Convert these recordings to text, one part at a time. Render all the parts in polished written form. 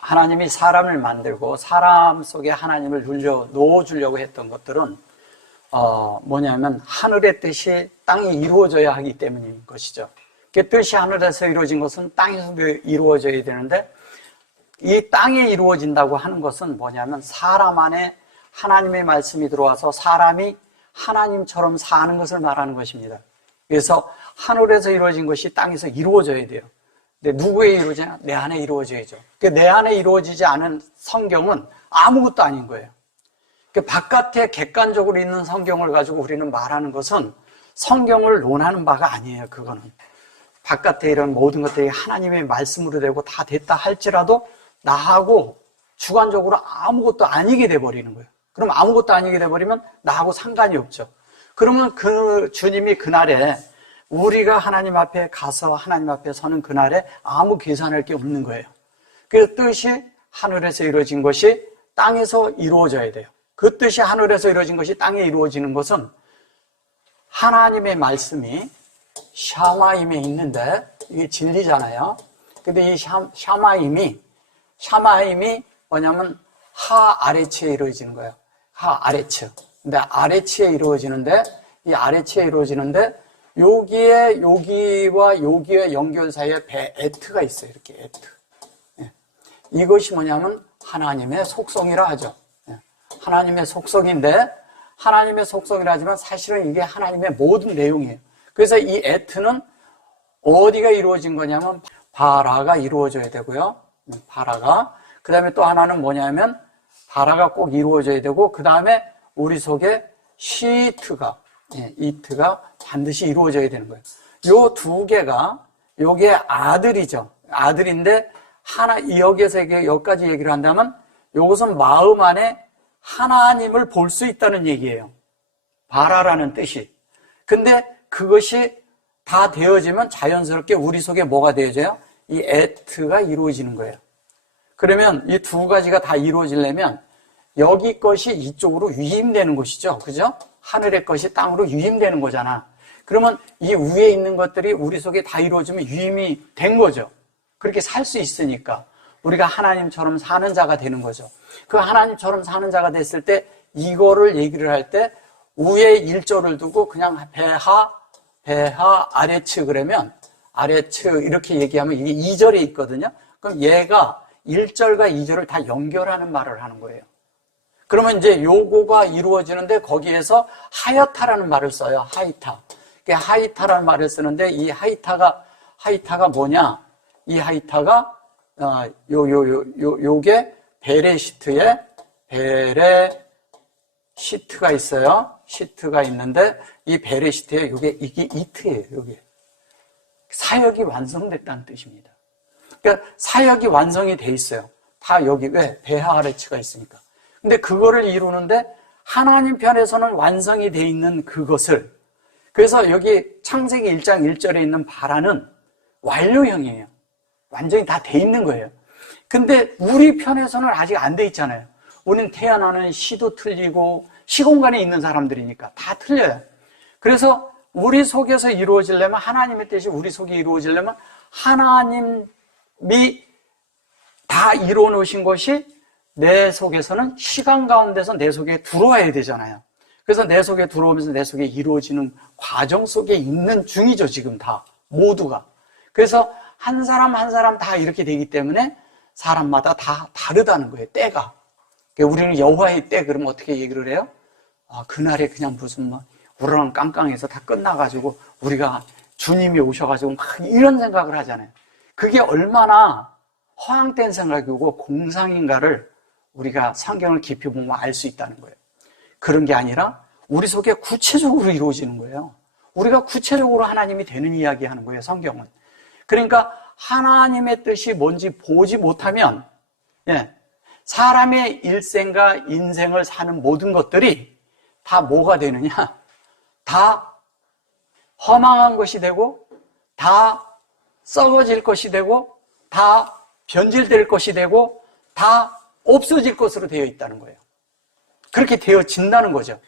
하나님이 사람을 만들고 사람 속에 하나님을 넣어주려고 했던 것들은 뭐냐면 하늘의 뜻이 땅에 이루어져야 하기 때문인 것이죠. 그 뜻이 하늘에서 이루어진 것은 땅에서도 이루어져야 되는데, 이 땅에 이루어진다고 하는 것은 뭐냐면 사람 안에 하나님의 말씀이 들어와서 사람이 하나님처럼 사는 것을 말하는 것입니다. 그래서 하늘에서 이루어진 것이 땅에서 이루어져야 돼요. 근데 누구에 이루어지냐? 내 안에 이루어져야죠. 내 안에 이루어지지 않은 성경은 아무것도 아닌 거예요. 바깥에 객관적으로 있는 성경을 가지고 우리는 말하는 것은 성경을 논하는 바가 아니에요. 그거는 바깥에 이런 모든 것들이 하나님의 말씀으로 되고 다 됐다 할지라도 나하고 주관적으로 아무것도 아니게 돼버리는 거예요. 그럼 아무것도 아니게 돼버리면 나하고 상관이 없죠. 그러면 그 주님이 그날에 우리가 하나님 앞에 가서 하나님 앞에 서는 그날에 아무 계산할 게 없는 거예요. 그 뜻이 하늘에서 이루어진 것이 땅에서 이루어져야 돼요. 그 뜻이 하늘에서 이루어진 것이 땅에 이루어지는 것은 하나님의 말씀이 샤마임에 있는데, 이게 진리잖아요. 근데 이 샤마임이 뭐냐면 하아래치에 이루어지는 거예요. 하아래치. 근데 아래치에 이루어지는데, 이 아래치에 이루어지는데 여기와 여기의 연결 사이에 에트가 있어요. 이렇게 에트. 예. 이것이 뭐냐면 하나님의 속성이라 하죠. 예. 하나님의 속성인데, 하나님의 속성이라 하지만 사실은 이게 하나님의 모든 내용이에요. 그래서 이 에트는 어디가 이루어진 거냐면 바라가 이루어져야 되고요. 바라가. 그 다음에 또 하나는 뭐냐면 바라가 꼭 이루어져야 되고, 그 다음에 우리 속에 시트가, 이트가 반드시 이루어져야 되는 거예요. 요 두 개가, 요게 아들이죠. 아들인데, 여기에서 여기까지 얘기를 한다면, 요것은 마음 안에 하나님을 볼 수 있다는 얘기예요. 바라라는 뜻이. 근데 그것이 다 되어지면 자연스럽게 우리 속에 뭐가 되어져요? 이 에트가 이루어지는 거예요. 그러면 이 두 가지가 다 이루어지려면 여기 것이 이쪽으로 유임되는 것이죠. 그죠? 하늘의 것이 땅으로 유임되는 거잖아. 그러면 이 위에 있는 것들이 우리 속에 다 이루어지면 유임이 된 거죠. 그렇게 살 수 있으니까 우리가 하나님처럼 사는 자가 되는 거죠. 그 하나님처럼 사는 자가 됐을 때 이거를 얘기를 할 때 위에 1절을 두고 그냥 배하 아래츠 그러면 아래츠 이렇게 얘기하면 이게 2절에 있거든요. 그럼 얘가 1절과 2절을 다 연결하는 말을 하는 거예요. 그러면 이제 요거가 이루어지는데 거기에서 하여타라는 말을 써요. 하이타. 하이타라는 말을 쓰는데 이 하이타가 뭐냐? 이 하이타가 요게 베레시트에 베레시트가 있어요. 시트가 있는데 이 베레시트에 이게 이트예요. 요게 사역이 완성됐다는 뜻입니다. 그러니까 사역이 완성이 돼 있어요. 다 여기 왜 베하아레츠가 있으니까. 근데 그거를 이루는데 하나님 편에서는 완성이 돼 있는 그것을, 그래서 여기 창세기 1장 1절에 있는 바라는 완료형이에요. 완전히 다 돼 있는 거예요. 근데 우리 편에서는 아직 안 돼 있잖아요. 우리는 태어나는 시도 틀리고 시공간에 있는 사람들이니까 다 틀려요. 그래서 우리 속에서 이루어지려면, 하나님의 뜻이 우리 속에 이루어지려면 하나님이 다 이루어 놓으신 것이 내 속에서는 시간 가운데서 내 속에 들어와야 되잖아요. 그래서 내 속에 들어오면서 내 속에 이루어지는 과정 속에 있는 중이죠. 지금 다 모두가. 그래서 한 사람 한 사람 다 이렇게 되기 때문에 사람마다 다 다르다는 거예요. 때가. 우리는 여호와의 때 그러면 어떻게 얘기를 해요? 그날에 그냥 무슨 우르렁 깡깡해서 다 끝나가지고 우리가 주님이 오셔가지고 막 이런 생각을 하잖아요. 그게 얼마나 허황된 생각이고 공상인가를 우리가 성경을 깊이 보면 알 수 있다는 거예요. 그런 게 아니라 우리 속에 구체적으로 이루어지는 거예요. 우리가 구체적으로 하나님이 되는 이야기 하는 거예요, 성경은. 그러니까 하나님의 뜻이 뭔지 보지 못하면, 사람의 일생과 인생을 사는 모든 것들이 다 뭐가 되느냐? 다 허망한 것이 되고, 다 썩어질 것이 되고, 다 변질될 것이 되고, 다 없어질 것으로 되어 있다는 거예요. 그렇게 되어진다는 거죠.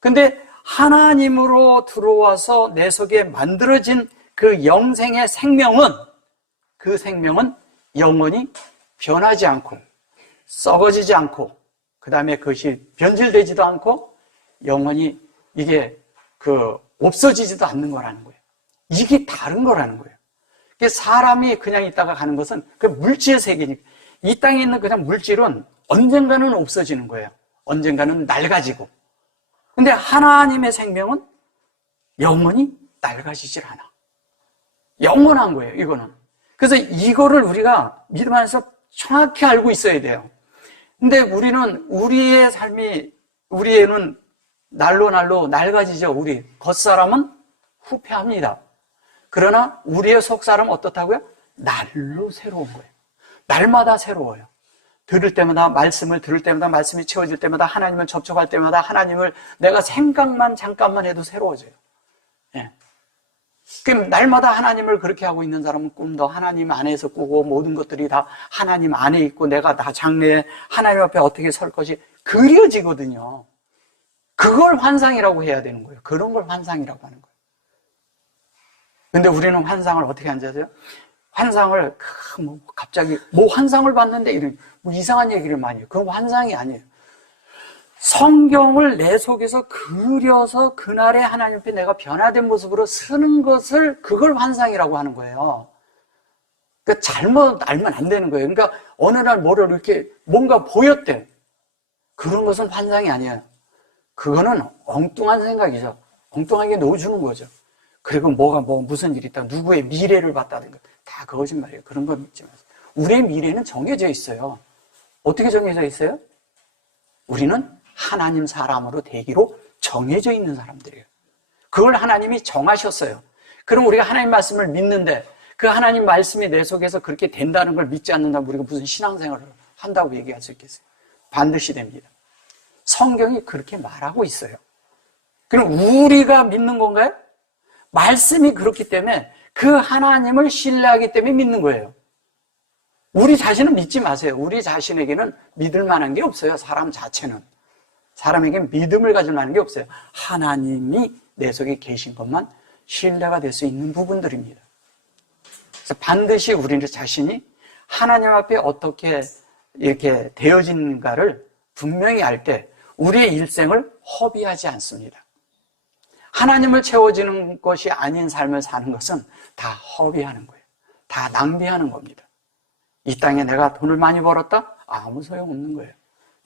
근데 하나님으로 들어와서 내 속에 만들어진 그 영생의 생명은, 그 생명은 영원히 변하지 않고 썩어지지 않고 그 다음에 그것이 변질되지도 않고 영원히 이게 없어지지도 않는 거라는 거예요. 이게 다른 거라는 거예요. 사람이 그냥 있다가 가는 것은 그 물질의 세계니까 이 땅에 있는 그냥 물질은 언젠가는 없어지는 거예요. 언젠가는 낡아지고. 근데 하나님의 생명은 영원히 낡아지질 않아. 영원한 거예요, 이거는. 그래서 이거를 우리가 믿음 안에서 정확히 알고 있어야 돼요. 근데 우리는 우리의 삶이, 우리는 날로 낡아지죠. 우리 겉사람은 후패합니다. 그러나 우리의 속사람은 어떻다고요? 날로 새로운 거예요. 날마다 새로워요. 들을 때마다 말씀을 들을 때마다 말씀이 채워질 때마다 하나님을 접촉할 때마다 하나님을 내가 생각만 잠깐만 해도 새로워져요. 예. 그럼 날마다 하나님을 그렇게 하고 있는 사람은 꿈도 하나님 안에서 꾸고 모든 것들이 다 하나님 안에 있고 내가 다 장래에 하나님 앞에 어떻게 설 것이 그려지거든요. 그걸 환상이라고 해야 되는 거예요. 그런 걸 환상이라고 하는 거예요. 근데 우리는 환상을 어떻게 하는지 아세요? 환상을 갑자기 환상을 봤는데 이런 이상한 얘기를 많이 해요. 그건 환상이 아니에요. 성경을 내 속에서 그려서 그날에 하나님 앞에 내가 변화된 모습으로 쓰는 것을 그걸 환상이라고 하는 거예요. 그러니까 잘못 알면 안 되는 거예요. 그러니까 어느 날 뭐를 이렇게 뭔가 보였대. 그런 것은 환상이 아니에요. 그거는 엉뚱한 생각이죠. 엉뚱하게 넣어주는 거죠. 그리고 무슨 일이 있다. 누구의 미래를 봤다든가. 다 거짓말이에요. 그런 거 믿지 마세요. 우리의 미래는 정해져 있어요. 어떻게 정해져 있어요? 우리는 하나님 사람으로 되기로 정해져 있는 사람들이에요. 그걸 하나님이 정하셨어요. 그럼 우리가 하나님 말씀을 믿는데 그 하나님 말씀이 내 속에서 그렇게 된다는 걸 믿지 않는다면 우리가 무슨 신앙생활을 한다고 얘기할 수 있겠어요? 반드시 됩니다. 성경이 그렇게 말하고 있어요. 그럼 우리가 믿는 건가요? 말씀이 그렇기 때문에 그 하나님을 신뢰하기 때문에 믿는 거예요. 우리 자신은 믿지 마세요. 우리 자신에게는 믿을 만한 게 없어요. 사람 자체는. 사람에게는 믿음을 가질 만한 게 없어요. 하나님이 내 속에 계신 것만 신뢰가 될 수 있는 부분들입니다. 그래서 반드시 우리는 자신이 하나님 앞에 어떻게 이렇게 되어지는가를 분명히 알 때 우리의 일생을 허비하지 않습니다. 하나님을 채워지는 것이 아닌 삶을 사는 것은 다 허비하는 거예요. 다 낭비하는 겁니다. 이 땅에 내가 돈을 많이 벌었다? 아무 소용없는 거예요.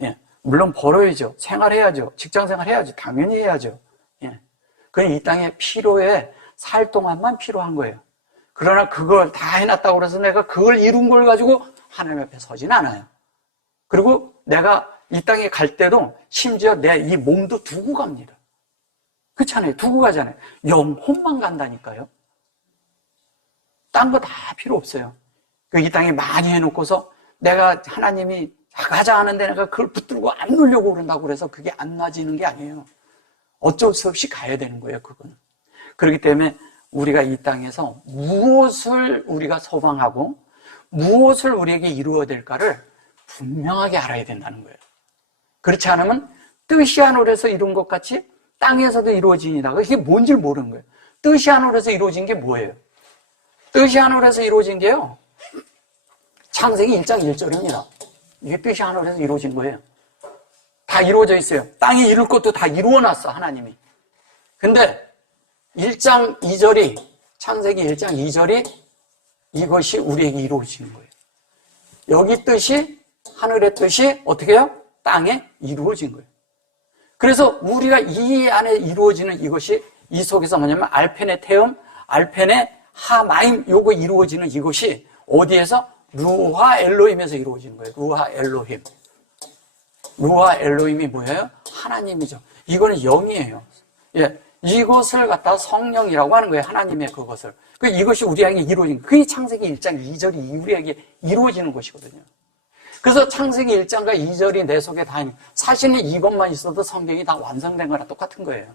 예. 물론 벌어야죠. 생활해야죠. 직장생활 해야죠. 당연히 해야죠. 예. 그건 이 땅에 필요해 살 동안만 필요한 거예요. 그러나 그걸 다 해놨다고 그래서 내가 그걸 이룬 걸 가지고 하나님 앞에 서진 않아요. 그리고 내가 이 땅에 갈 때도 심지어 내 이 몸도 두고 갑니다. 그렇잖아요. 두고 가잖아요. 영혼만 간다니까요. 딴 거 다 필요 없어요. 이 땅에 많이 해놓고서 내가 하나님이 가자 하는데 내가 그걸 붙들고 안 놓으려고 그런다고 그래서 그게 안 놔지는 게 아니에요. 어쩔 수 없이 가야 되는 거예요, 그거는. 그렇기 때문에 우리가 이 땅에서 무엇을 우리가 소망하고 무엇을 우리에게 이루어야 될까를 분명하게 알아야 된다는 거예요. 그렇지 않으면 뜻이 하늘에서 이룬 것 같이 땅에서도 이루어지니라. 이게 뭔지 모르는 거예요. 뜻이 하늘에서 이루어진 게 뭐예요? 뜻이 하늘에서 이루어진 게요. 창세기 1장 1절입니다. 이게 뜻이 하늘에서 이루어진 거예요. 다 이루어져 있어요. 땅에 이룰 것도 다 이루어놨어, 하나님이. 근데 1장 2절이, 창세기 1장 2절이 이것이 우리에게 이루어지는 거예요. 여기 뜻이, 하늘의 뜻이 어떻게 해요? 땅에 이루어진 거예요. 그래서 우리가 이 안에 이루어지는 이것이 이 속에서 뭐냐면 알펜의 태음, 알펜의 하마임 요거 이루어지는 이것이 어디에서? 루하 엘로힘에서 이루어지는 거예요. 루하 엘로힘. 루하 엘로힘이 뭐예요? 하나님이죠. 이거는 영이에요. 예, 이것을 갖다 성령이라고 하는 거예요. 하나님의 그것을. 이것이 우리에게 이루어진 그게 창세기 1장 2절이 우리에게 이루어지는 것이거든요. 그래서 창세기 1장과 2절이 내 속에 다 있는, 사실은 이것만 있어도 성경이 다 완성된 거랑 똑같은 거예요.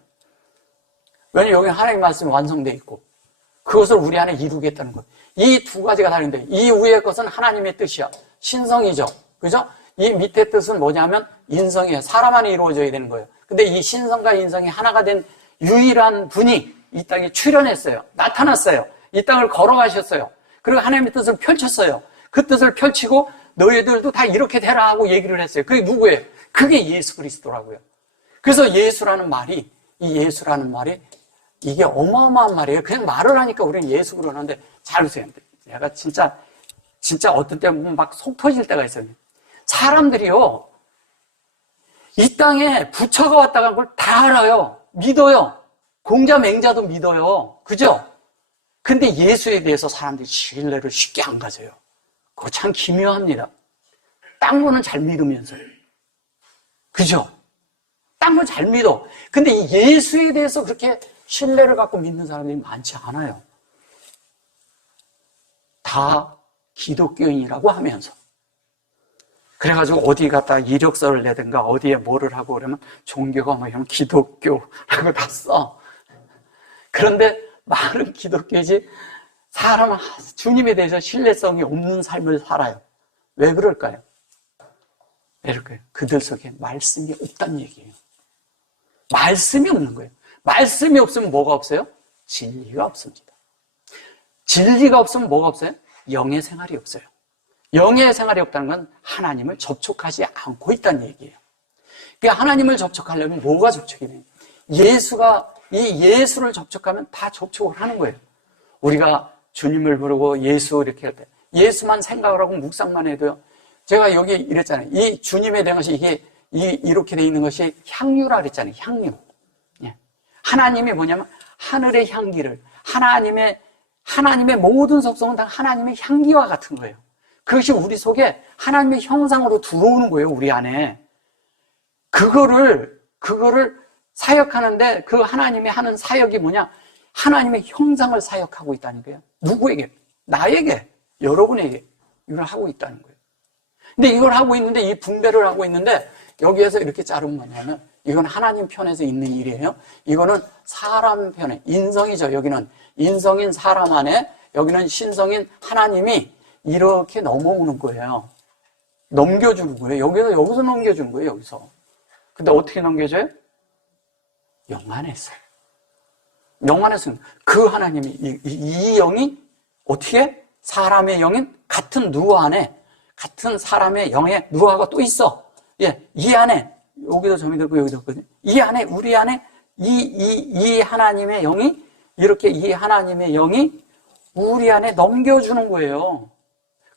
왜냐하면 여기 하나님 말씀이 완성되어 있고 그것을 우리 안에 이루겠다는 것. 이 두 가지가 다른데 이 위의 것은 하나님의 뜻이야. 신성이죠. 그죠? 이 밑에 뜻은 뭐냐면 인성이에요. 사람 안에 이루어져야 되는 거예요. 근데 이 신성과 인성이 하나가 된 유일한 분이 이 땅에 출현했어요. 나타났어요. 이 땅을 걸어가셨어요. 그리고 하나님의 뜻을 펼쳤어요. 그 뜻을 펼치고 너희들도 다 이렇게 되라 하고 얘기를 했어요. 그게 누구예요? 그게 예수 그리스도라고요. 그래서 예수라는 말이, 이 예수라는 말이 이게 어마어마한 말이에요. 그냥 말을 하니까 우리는 예수 그러는데 잘 보세요. 내가 진짜 어떤 때 보면 막 속 터질 때가 있어요. 사람들이요, 이 땅에 부처가 왔다가 그걸 다 알아요. 믿어요. 공자 맹자도 믿어요. 그죠? 근데 예수에 대해서 사람들이 신뢰를 쉽게 안 가져요. 그거 참 기묘합니다. 딴 거는 잘 믿으면서요. 그죠? 딴 건 잘 믿어. 근데 이 예수에 대해서 그렇게 신뢰를 갖고 믿는 사람들이 많지 않아요. 다 기독교인이라고 하면서. 그래가지고 어디 갔다 이력서를 내든가 어디에 뭐를 하고 그러면 종교가 뭐 이런 기독교라고 다 써. 그런데 말은 기독교지 사람은 주님에 대해서 신뢰성이 없는 삶을 살아요. 왜 그럴까요? 왜 그럴까요? 그들 속에 말씀이 없다는 얘기예요. 말씀이 없는 거예요. 말씀이 없으면 뭐가 없어요? 진리가 없습니다. 진리가 없으면 뭐가 없어요? 영의 생활이 없어요. 영의 생활이 없다는 건 하나님을 접촉하지 않고 있다는 얘기예요. 그러니까 하나님을 접촉하려면 뭐가 접촉이 돼요? 이 예수를 접촉하면 다 접촉을 하는 거예요. 우리가 주님을 부르고 예수 이렇게 할 때 예수만 생각을 하고 묵상만 해도요. 제가 여기 이랬잖아요. 이 주님에 대한 것이 이렇게 돼 있는 것이 향유라 그랬잖아요. 향유. 예. 하나님이 뭐냐면 하늘의 향기를 하나님의 모든 속성은 다 하나님의 향기와 같은 거예요. 그것이 우리 속에 하나님의 형상으로 들어오는 거예요, 우리 안에. 그거를 사역하는데 그 하나님이 하는 사역이 뭐냐? 하나님의 형상을 사역하고 있다는 거예요. 누구에게? 나에게, 여러분에게 이걸 하고 있다는 거예요. 근데 이걸 하고 있는데, 이 분배를 하고 있는데, 여기에서 이렇게 자르면 뭐냐면, 이건 하나님 편에서 있는 일이에요. 이거는 사람 편에, 인성이죠. 여기는 인성인 사람 안에, 여기는 신성인 하나님이 이렇게 넘어오는 거예요. 넘겨주는 거예요. 여기서 넘겨주는 거예요, 여기서. 근데 어떻게 넘겨줘요? 영 안에서. 영 안에서. 그 하나님이, 이 영이 어떻게? 사람의 영인 같은 누구 안에, 같은 사람의 영에 누구가 또 있어. 예, 이 안에, 여기도 점이 들고 여기도 있거든요. 이 안에, 우리 안에, 이 하나님의 영이, 이렇게 이 하나님의 영이 우리 안에 넘겨주는 거예요.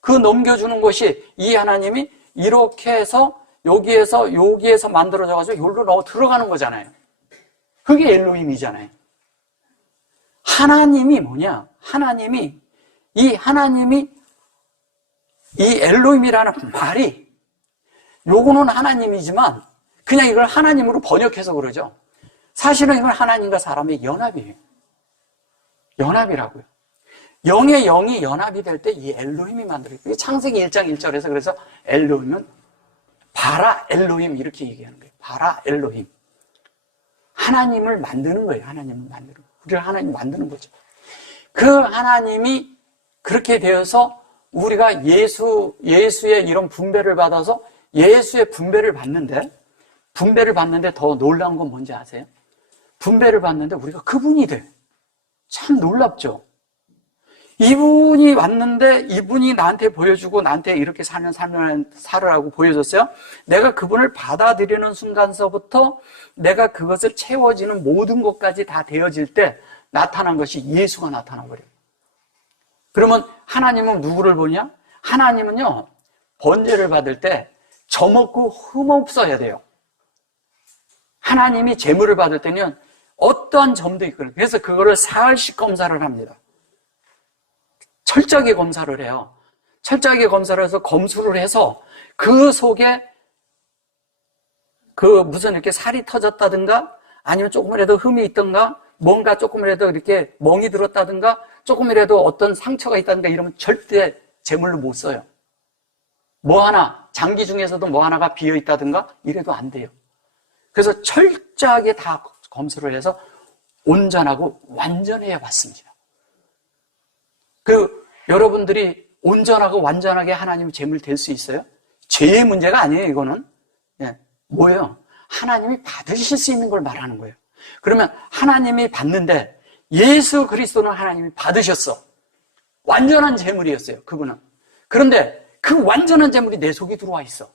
그 넘겨주는 것이 이 하나님이 이렇게 해서 여기에서 만들어져가지고 여기로 넣어 들어가는 거잖아요. 그게 엘로힘이잖아요. 하나님이 뭐냐? 이 엘로힘이라는 말이 요거는 하나님이지만 그냥 이걸 하나님으로 번역해서 그러죠. 사실은 이건 하나님과 사람의 연합이에요. 연합이라고요. 영의 영이 연합이 될 때 이 엘로힘이 만들어요. 이게 창세기 1장 1절에서 그래서 엘로힘은 바라 엘로힘 이렇게 얘기하는 거예요. 바라 엘로힘. 하나님을 만드는 거예요. 하나님을 만드는 거예요. 우리가 하나님 만드는 거죠. 그 하나님이 그렇게 되어서 우리가 예수의 이런 분배를 받아서 예수의 분배를 받는데 더 놀라운 건 뭔지 아세요? 분배를 받는데 우리가 그분이 돼. 참 놀랍죠? 이분이 왔는데 이분이 나한테 보여주고 나한테 이렇게 사는 삶을 살으라고 보여줬어요. 내가 그분을 받아들이는 순간서부터 내가 그것을 채워지는 모든 것까지 다 되어질 때 나타난 것이 예수가 나타나버려요. 그러면 하나님은 누구를 보냐? 하나님은요, 번제를 받을 때 점없고 흠없어야 돼요. 하나님이 제물을 받을 때는 어떠한 점도 있거든요. 그래서 그거를 사흘씩 검사를 합니다. 철저하게 검사를 해요. 철저하게 검사를 해서 검수를 해서 그 속에 무슨 이렇게 살이 터졌다든가 아니면 조금이라도 흠이 있던가 뭔가 조금이라도 이렇게 멍이 들었다든가 조금이라도 어떤 상처가 있다든가 이러면 절대 제물로 못 써요. 장기 중에서도 뭐 하나가 비어 있다든가 이래도 안 돼요. 그래서 철저하게 다 검수를 해서 온전하고 완전해야 받습니다. 여러분들이 온전하고 완전하게 하나님 제물 될 수 있어요? 죄의 문제가 아니에요, 이거는. 예, 뭐예요? 하나님이 받으실 수 있는 걸 말하는 거예요. 그러면 하나님이 받는데 예수 그리스도는 하나님이 받으셨어. 완전한 제물이었어요, 그분은. 그런데 그 완전한 재물이 내 속에 들어와 있어.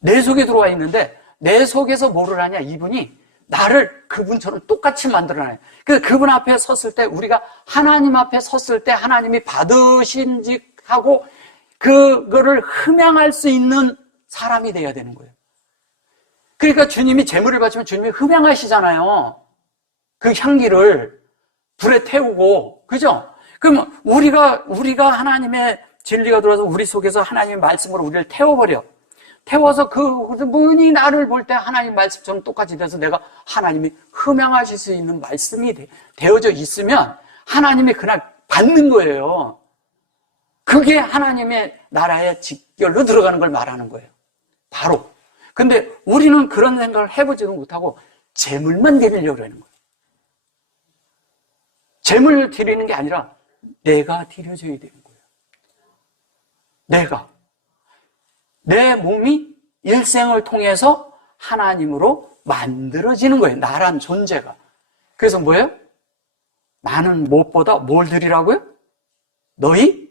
내 속에 들어와 있는데 내 속에서 뭐를 하냐? 이분이 나를 그분처럼 똑같이 만들어놔요. 그래서 그분 앞에 섰을 때, 우리가 하나님 앞에 섰을 때 하나님이 받으신직하고 그거를 흠양할 수 있는 사람이 돼야 되는 거예요. 그러니까 주님이 제물을 바치면 주님이 흠양하시잖아요. 그 향기를 불에 태우고, 그죠? 그럼 우리가 하나님의 진리가 들어와서 우리 속에서 하나님의 말씀으로 우리를 태워버려. 태워서 그분이 나를 볼 때 하나님 말씀처럼 똑같이 돼서 내가 하나님이 흠양하실 수 있는 말씀이 되어져 있으면 하나님이 그날 받는 거예요. 그게 하나님의 나라의 직결로 들어가는 걸 말하는 거예요. 바로. 근데 우리는 그런 생각을 해보지도 못하고 재물만 드리려고 하는 거예요. 재물 드리는 게 아니라 내가 드려져야 되는 거예요. 내 몸이 일생을 통해서 하나님으로 만들어지는 거예요. 나란 존재가. 그래서 뭐예요? 나는 무엇보다 뭘 드리라고요? 너희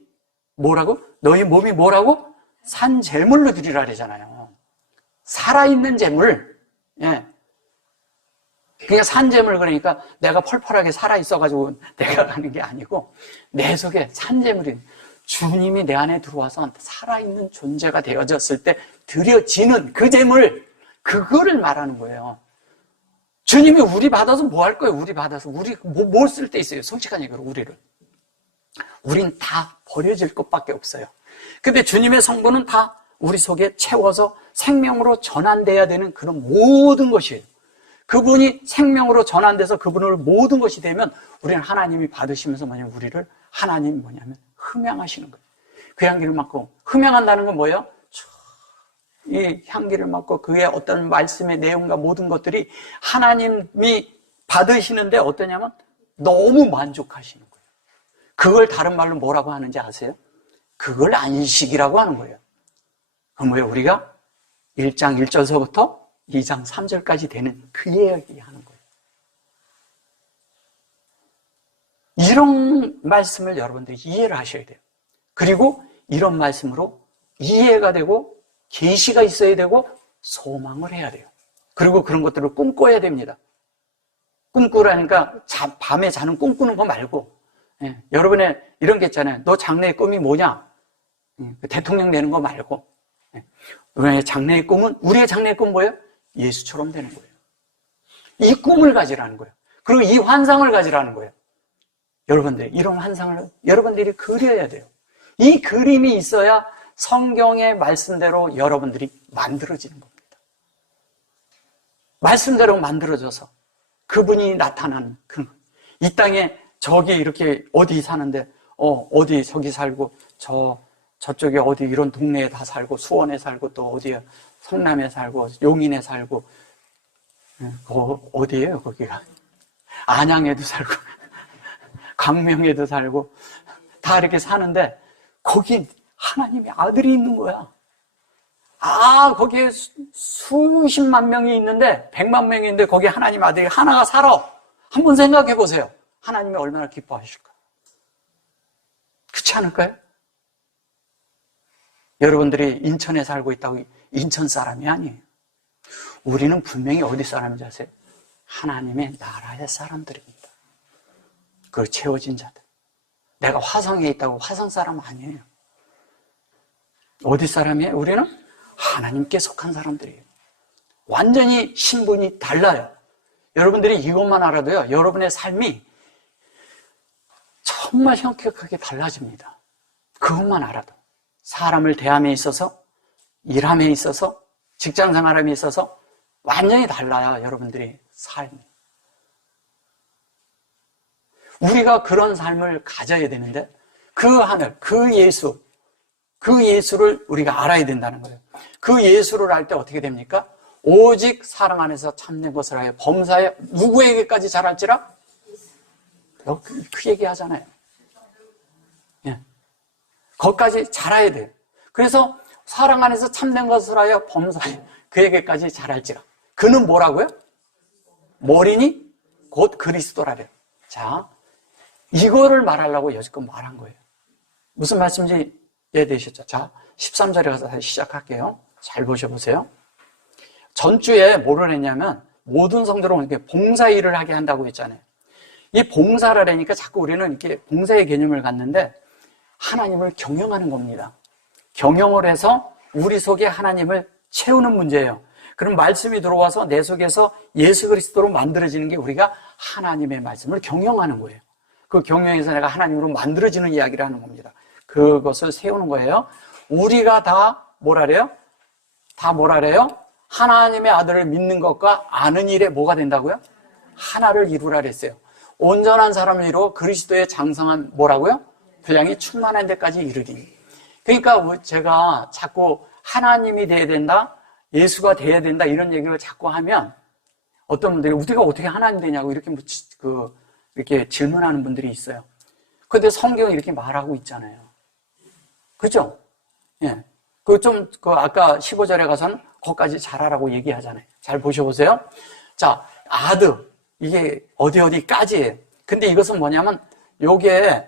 몸이 뭐라고? 산 제물로 드리라 그러잖아요. 살아있는 제물. 예. 그냥 산 제물 그러니까 내가 펄펄하게 살아있어가지고 내가 가는 게 아니고 내 속에 산 제물이 주님이 내 안에 들어와서 살아있는 존재가 되어졌을 때 드려지는 그 재물, 그거를 말하는 거예요. 주님이 우리 받아서 뭐 할 거예요? 우리 받아서 뭘 쓸 때 있어요? 솔직한 얘기로 우리를. 우린 다 버려질 것밖에 없어요. 근데 주님의 성부는 다 우리 속에 채워서 생명으로 전환돼야 되는 그런 모든 것이에요. 그분이 생명으로 전환돼서 그분을 모든 것이 되면 우리는 하나님이 받으시면서 우리를 하나님이 흠양하시는 거예요. 그 향기를 맡고, 흠양한다는 건 뭐예요? 이 향기를 맡고 그의 어떤 말씀의 내용과 모든 것들이 하나님이 받으시는데 어떠냐면 너무 만족하시는 거예요. 그걸 다른 말로 뭐라고 하는지 아세요? 그걸 안식이라고 하는 거예요. 그럼 뭐예요? 우리가 1장 1절서부터 2장 3절까지 되는 그 이야기 하는 거예요. 이런 말씀을 여러분들이 이해를 하셔야 돼요. 그리고 이런 말씀으로 이해가 되고 계시가 있어야 되고 소망을 해야 돼요. 그리고 그런 것들을 꿈꿔야 됩니다. 꿈꾸라니까 밤에 자는 꿈꾸는 거 말고, 예, 여러분의 이런 게 있잖아요. 너 장래의 꿈이 뭐냐? 대통령 되는 거 말고, 예, 우리의 장래의 꿈은 뭐예요? 예수처럼 되는 거예요. 이 꿈을 가지라는 거예요. 그리고 이 환상을 가지라는 거예요. 여러분들, 이런 환상을 여러분들이 그려야 돼요. 이 그림이 있어야 성경의 말씀대로 여러분들이 만들어지는 겁니다. 말씀대로 만들어져서 그분이 나타나는 이 땅에 저기 이렇게 어디 사는데 어디 저기 살고 저쪽에 어디 이런 동네에 다 살고 수원에 살고 또 어디에 성남에 살고 용인에 살고 어디예요 거기가? 안양에도 살고 광명에도 살고 다 이렇게 사는데 거기 하나님의 아들이 있는 거야. 거기에 수십만 명이 있는데 100만 명이 있는데 거기에 하나님 아들이 하나가 살아. 한번 생각해 보세요. 하나님이 얼마나 기뻐하실까? 그렇지 않을까요? 여러분들이 인천에 살고 있다고 인천 사람이 아니에요. 우리는 분명히 어디 사람인지 아세요? 하나님의 나라의 사람들입니다. 그 채워진 자들. 내가 화성에 있다고 화성 사람 아니에요. 어디 사람이에요? 우리는 하나님께 속한 사람들이에요. 완전히 신분이 달라요. 여러분들이 이것만 알아도요, 여러분의 삶이 정말 현격하게 달라집니다. 그것만 알아도. 사람을 대함에 있어서, 일함에 있어서, 직장 생활함에 있어서 완전히 달라요, 여러분들의 삶이. 우리가 그런 삶을 가져야 되는데 그 하늘, 그 예수를 우리가 알아야 된다는 거예요. 그 예수를 알 때 어떻게 됩니까? 오직 사랑 안에서 참된 것을 하여 범사에 누구에게까지 자랄지라? 그 얘기 하잖아요. 예. 거기까지 자라야 돼요. 그래서 사랑 안에서 참된 것을 하여 범사에 그에게까지 자랄지라. 그는 뭐라고요? 머리니 곧 그리스도라래요. 자, 이거를 말하려고 여지껏 말한 거예요. 무슨 말씀인지 이해되셨죠? 자, 13절에 가서 다시 시작할게요. 잘 보셔보세요. 전주에 뭐를 했냐면 모든 성도로 이렇게 봉사 일을 하게 한다고 했잖아요. 이 봉사를 하니까 자꾸 우리는 이렇게 봉사의 개념을 갖는데 하나님을 경영하는 겁니다. 경영을 해서 우리 속에 하나님을 채우는 문제예요. 그럼 말씀이 들어와서 내 속에서 예수 그리스도로 만들어지는 게 우리가 하나님의 말씀을 경영하는 거예요. 그 경영에서 내가 하나님으로 만들어지는 이야기를 하는 겁니다. 그것을 세우는 거예요. 우리가 다 뭐라래요? 다 뭐라래요? 하나님의 아들을 믿는 것과 아는 일에 뭐가 된다고요? 하나를 이루라 그랬어요. 온전한 사람을 이루어 그리스도의 장성한 뭐라고요? 분량이 충만한 데까지 이르리니. 그러니까 제가 자꾸 하나님이 돼야 된다, 예수가 돼야 된다 이런 얘기를 자꾸 하면 어떤 분들이 우리가 어떻게 하나님 되냐고 이렇게 질문하는 분들이 있어요. 그런데 성경이 이렇게 말하고 있잖아요. 그죠? 예. 아까 15절에 가서는 거기까지 잘하라고 얘기하잖아요. 잘 보셔보세요. 자, 아드. 이게 어디까지예요. 근데 이것은 뭐냐면, 요게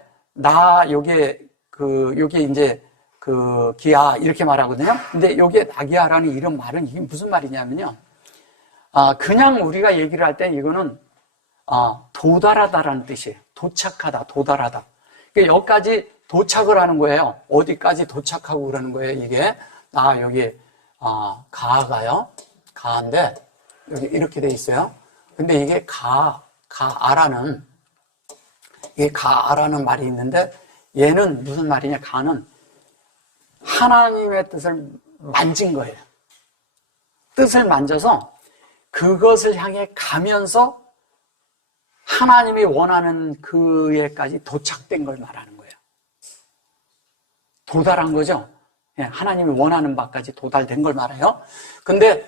이제, 기아, 이렇게 말하거든요. 근데 요게 나기아라는 이런 말은 이게 무슨 말이냐면요. 그냥 우리가 얘기를 할 때 이거는, 도달하다라는 뜻이에요. 도착하다, 도달하다. 그러니까 여기까지 도착을 하는 거예요. 어디까지 도착하고 그러는 거예요, 이게. 여기, 가가요. 가인데, 여기 이렇게 돼 있어요. 근데 이게 가아라는 말이 있는데, 얘는 무슨 말이냐, 가는 하나님의 뜻을 만진 거예요. 뜻을 만져서 그것을 향해 가면서 하나님이 원하는 그에까지 도착된 걸 말하는 거예요. 도달한 거죠. 하나님이 원하는 바까지 도달된 걸 말해요. 근데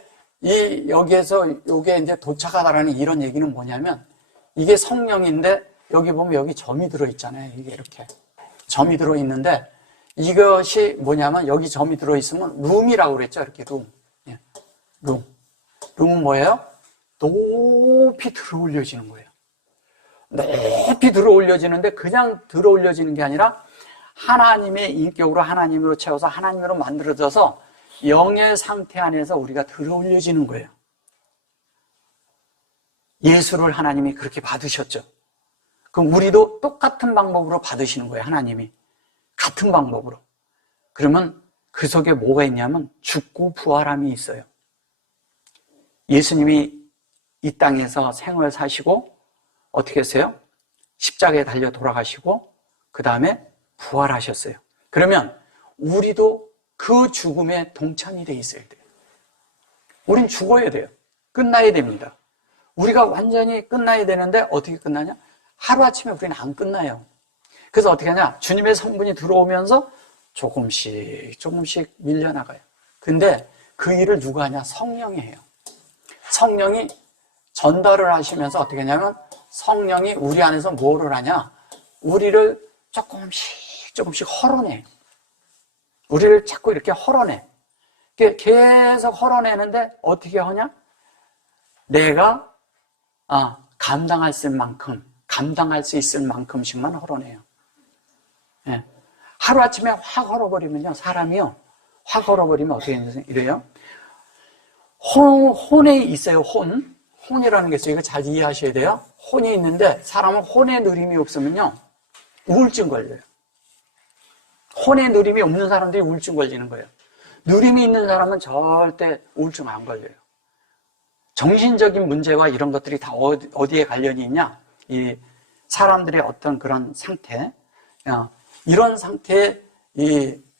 여기에서 요게 이제 도착하다라는 이런 얘기는 뭐냐면 이게 성령인데 여기 보면 여기 점이 들어있잖아요. 이게 이렇게 점이 들어있는데 이것이 뭐냐면 여기 점이 들어있으면 룸이라고 그랬죠. 이렇게 룸. 룸은 뭐예요? 높이 들어 올려지는 거예요. 높이 들어 올려지는데 그냥 들어 올려지는 게 아니라 하나님의 인격으로 하나님으로 채워서 하나님으로 만들어져서 영의 상태 안에서 우리가 들어 올려지는 거예요. 예수를 하나님이 그렇게 받으셨죠. 그럼 우리도 똑같은 방법으로 받으시는 거예요. 하나님이. 같은 방법으로. 그러면 그 속에 뭐가 있냐면 죽고 부활함이 있어요. 예수님이 이 땅에서 생을 사시고 어떻게 했어요? 십자가에 달려 돌아가시고 그 다음에 부활하셨어요. 그러면 우리도 그 죽음에 동참이 돼 있어야 돼요. 우린 죽어야 돼요. 끝나야 됩니다. 우리가 완전히 끝나야 되는데 어떻게 끝나냐? 하루아침에 우리는 안 끝나요. 그래서 어떻게 하냐? 주님의 성분이 들어오면서 조금씩 밀려나가요. 근데 그 일을 누가 하냐? 성령이 해요. 성령이 전달을 하시면서 어떻게 하냐면 성령이 우리 안에서 뭐를 하냐? 우리를 조금씩 헐어내요. 우리를 자꾸 이렇게 헐어내. 계속 헐어내는데 어떻게 하냐? 내가 감당할 수 있을 만큼씩만 헐어내요. 예. 하루아침에 확 헐어버리면요, 사람이요, 확 헐어버리면 어떻게 되냐, 이래요. 혼에 있어요, 혼이라는 게 있어요. 이거 잘 이해하셔야 돼요. 혼이 있는데, 사람은 혼의 누림이 없으면요, 우울증 걸려요. 혼의 누림이 없는 사람들이 우울증 걸리는 거예요. 누림이 있는 사람은 절대 우울증 안 걸려요. 정신적인 문제와 이런 것들이 다 어디에 관련이 있냐? 이 사람들의 어떤 그런 상태, 이런 상태에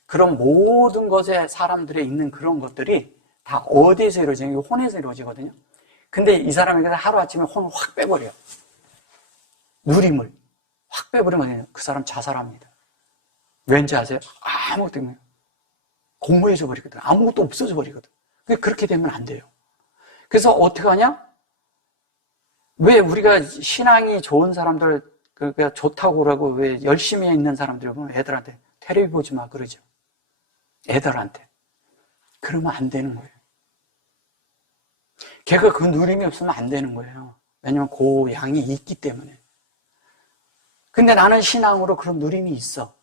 그런 모든 것에 사람들에 있는 그런 것들이 다 어디에서 이루어지냐? 혼에서 이루어지거든요. 근데 이 사람에게 하루아침에 혼을 확 빼버려요. 누림을 확 빼버리면 그 사람 자살합니다. 왠지 아세요? 아무것도 없어요. 공허해져 버리거든. 아무것도 없어져 버리거든. 그렇게 되면 안 돼요. 그래서 어떻게 하냐? 왜 우리가 신앙이 좋은 사람들, 그러니까 좋다고 그러고 왜 열심히 있는 사람들 보면 애들한테 텔레비 보지 마 그러죠. 애들한테. 그러면 안 되는 거예요. 걔가 그 누림이 없으면 안 되는 거예요. 왜냐면 그 양이 있기 때문에. 근데 나는 신앙으로 그런 누림이 있어.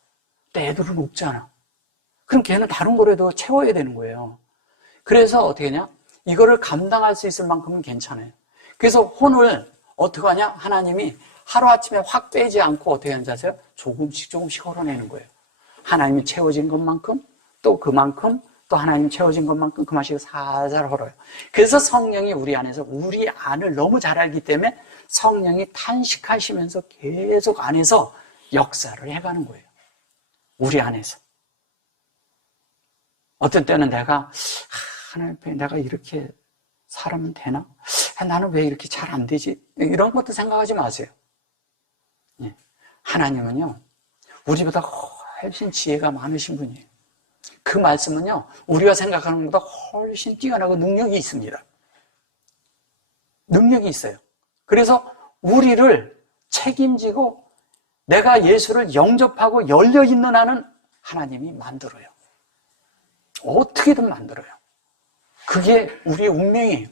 근데 애들은 없잖아. 그럼 걔는 다른 거라도 채워야 되는 거예요. 그래서 어떻게 하냐? 이거를 감당할 수 있을 만큼은 괜찮아요. 그래서 혼을 어떻게 하냐? 하나님이 하루아침에 확 빼지 않고 어떻게 하는지 아세요? 조금씩 조금씩 헐어내는 거예요. 하나님이 채워진 것만큼 또 그만큼 또 하나님 채워진 것만큼 그만씩 살살 헐어요. 그래서 성령이 우리 안에서 우리 안을 너무 잘 알기 때문에 성령이 탄식하시면서 계속 안에서 역사를 해가는 거예요. 우리 안에서. 어떤 때는 내가 하나님 앞에 내가 이렇게 살면 되나? 나는 왜 이렇게 잘 안 되지? 이런 것도 생각하지 마세요. 하나님은요, 우리보다 훨씬 지혜가 많으신 분이에요. 그 말씀은요, 우리가 생각하는 것보다 훨씬 뛰어나고 능력이 있습니다. 능력이 있어요. 그래서 우리를 책임지고 내가 예수를 영접하고 열려있는 한은 하나님이 만들어요. 어떻게든 만들어요. 그게 우리의 운명이에요.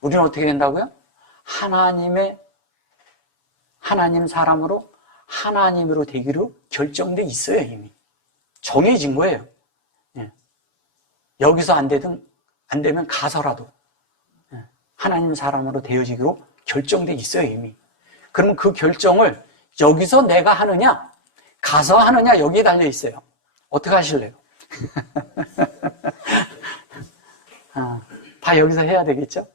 우리는 어떻게 된다고요? 하나님 사람으로 하나님으로 되기로 결정돼 있어요. 이미 정해진 거예요. 여기서 안 되면 가서라도 하나님 사람으로 되어지기로 결정돼 있어요. 이미. 그러면 그 결정을 여기서 내가 하느냐 가서 하느냐 여기에 달려 있어요. 어떻게 하실래요? 다 여기서 해야 되겠죠?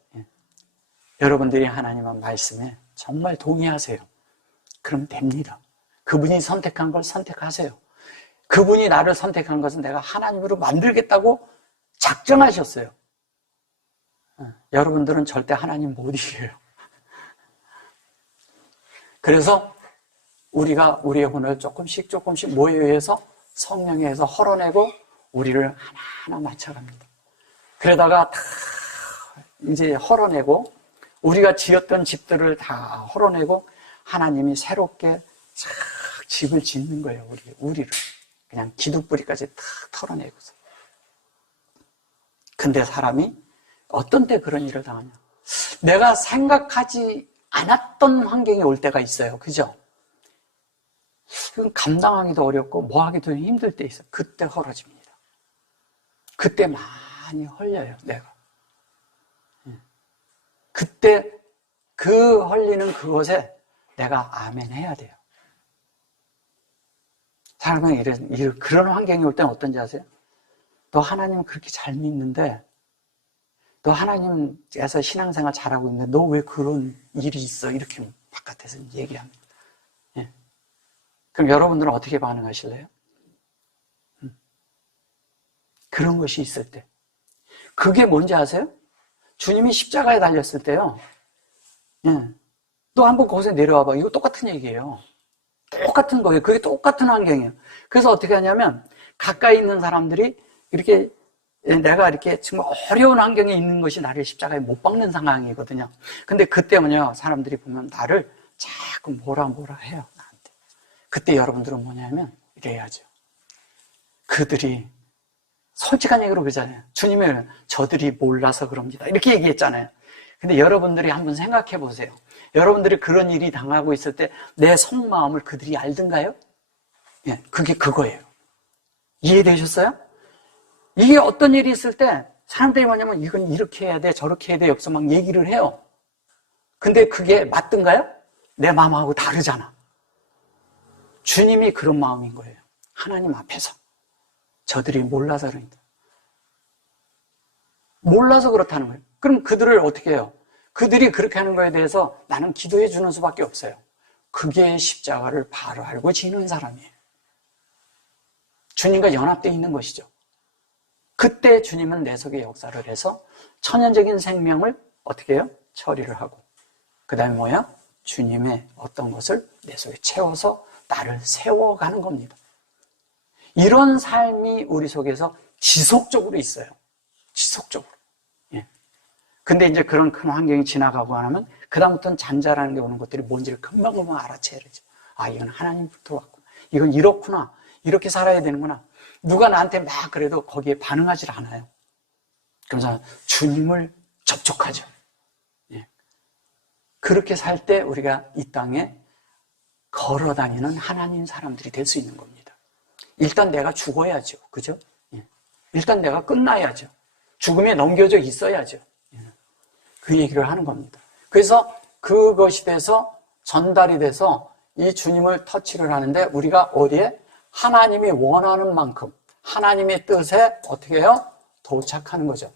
여러분들이 하나님의 말씀에 정말 동의하세요. 그럼 됩니다. 그분이 선택한 걸 선택하세요. 그분이 나를 선택한 것은 내가 하나님으로 만들겠다고 작정하셨어요. 여러분들은 절대 하나님 못 이겨요. 그래서 우리가 우리의 혼을 조금씩 뭐에 의해서 성령에 의해서 헐어내고 우리를 하나하나 맞춰갑니다. 그러다가 다 이제 헐어내고 우리가 지었던 집들을 다 헐어내고 하나님이 새롭게 싹 집을 짓는 거예요. 우리를 그냥 기둥뿌리까지 다 털어내고서. 근데 사람이 어떤 때 그런 일을 당하냐? 내가 생각하지 않았던 환경이 올 때가 있어요. 그죠? 그건 감당하기도 어렵고 뭐 하기도 힘들 때 있어요. 그때 헐어집니다. 그때 많이 헐려요. 내가. 그때 그 헐리는 그것에 내가 아멘 해야 돼요. 사람은 그런 환경이 올 때는 어떤지 아세요? 너 하나님 그렇게 잘 믿는데 너 하나님께서 신앙생활 잘하고 있는데 너 왜 그런 일이 있어? 이렇게 바깥에서 얘기합니다. 그럼 여러분들은 어떻게 반응하실래요? 그런 것이 있을 때. 그게 뭔지 아세요? 주님이 십자가에 달렸을 때요. 너 한번 거기서 내려와봐. 이거 똑같은 얘기예요. 똑같은 거예요. 그게 똑같은 환경이에요. 그래서 어떻게 하냐면 가까이 있는 사람들이 이렇게 내가 이렇게 정말 어려운 환경에 있는 것이 나를 십자가에 못 박는 상황이거든요. 근데 그때는요, 사람들이 보면 나를 자꾸 뭐라 해요. 나한테. 그때 여러분들은 뭐냐면 이래야죠. 그들이 솔직한 얘기로 그러잖아요. 주님이 저들이 몰라서 그럽니다. 이렇게 얘기했잖아요. 근데 여러분들이 한번 생각해 보세요. 여러분들이 그런 일이 당하고 있을 때 내 속마음을 그들이 알던가요? 그게 그거예요. 이해되셨어요? 이게 어떤 일이 있을 때 사람들이 뭐냐면 이건 이렇게 해야 돼, 저렇게 해야 돼, 여기서 막 얘기를 해요. 근데 그게 맞던가요? 내 마음하고 다르잖아. 주님이 그런 마음인 거예요. 하나님 앞에서. 저들이 몰라서 그러니까. 몰라서 그렇다는 거예요. 그럼 그들을 어떻게 해요? 그들이 그렇게 하는 거에 대해서 나는 기도해 주는 수밖에 없어요. 그게 십자가를 바로 알고 지는 사람이에요. 주님과 연합되어 있는 것이죠. 그때 주님은 내 속에 역사를 해서 천연적인 생명을 어떻게 해요? 처리를 하고 그 다음에 뭐야? 주님의 어떤 것을 내 속에 채워서 나를 세워가는 겁니다. 이런 삶이 우리 속에서 지속적으로 있어요. 지속적으로. 근데 이제 그런 큰 환경이 지나가고 하면 그다음부터는 잔자라는 게 오는 것들이 뭔지를 금방 알아채야죠. 아, 이건 하나님부터 왔구나. 이건 이렇구나. 이렇게 살아야 되는구나. 누가 나한테 막 그래도 거기에 반응하지 않아요. 그래서 주님을 접촉하죠. 그렇게 살 때 우리가 이 땅에 걸어다니는 하나님 사람들이 될 수 있는 겁니다. 일단 내가 죽어야죠. 그죠? 일단 내가 끝나야죠. 죽음에 넘겨져 있어야죠. 그 얘기를 하는 겁니다. 그래서 그것이 돼서 전달이 돼서 이 주님을 터치를 하는데 우리가 어디에? 하나님이 원하는 만큼 하나님의 뜻에 어떻게 해요? 도착하는 거죠.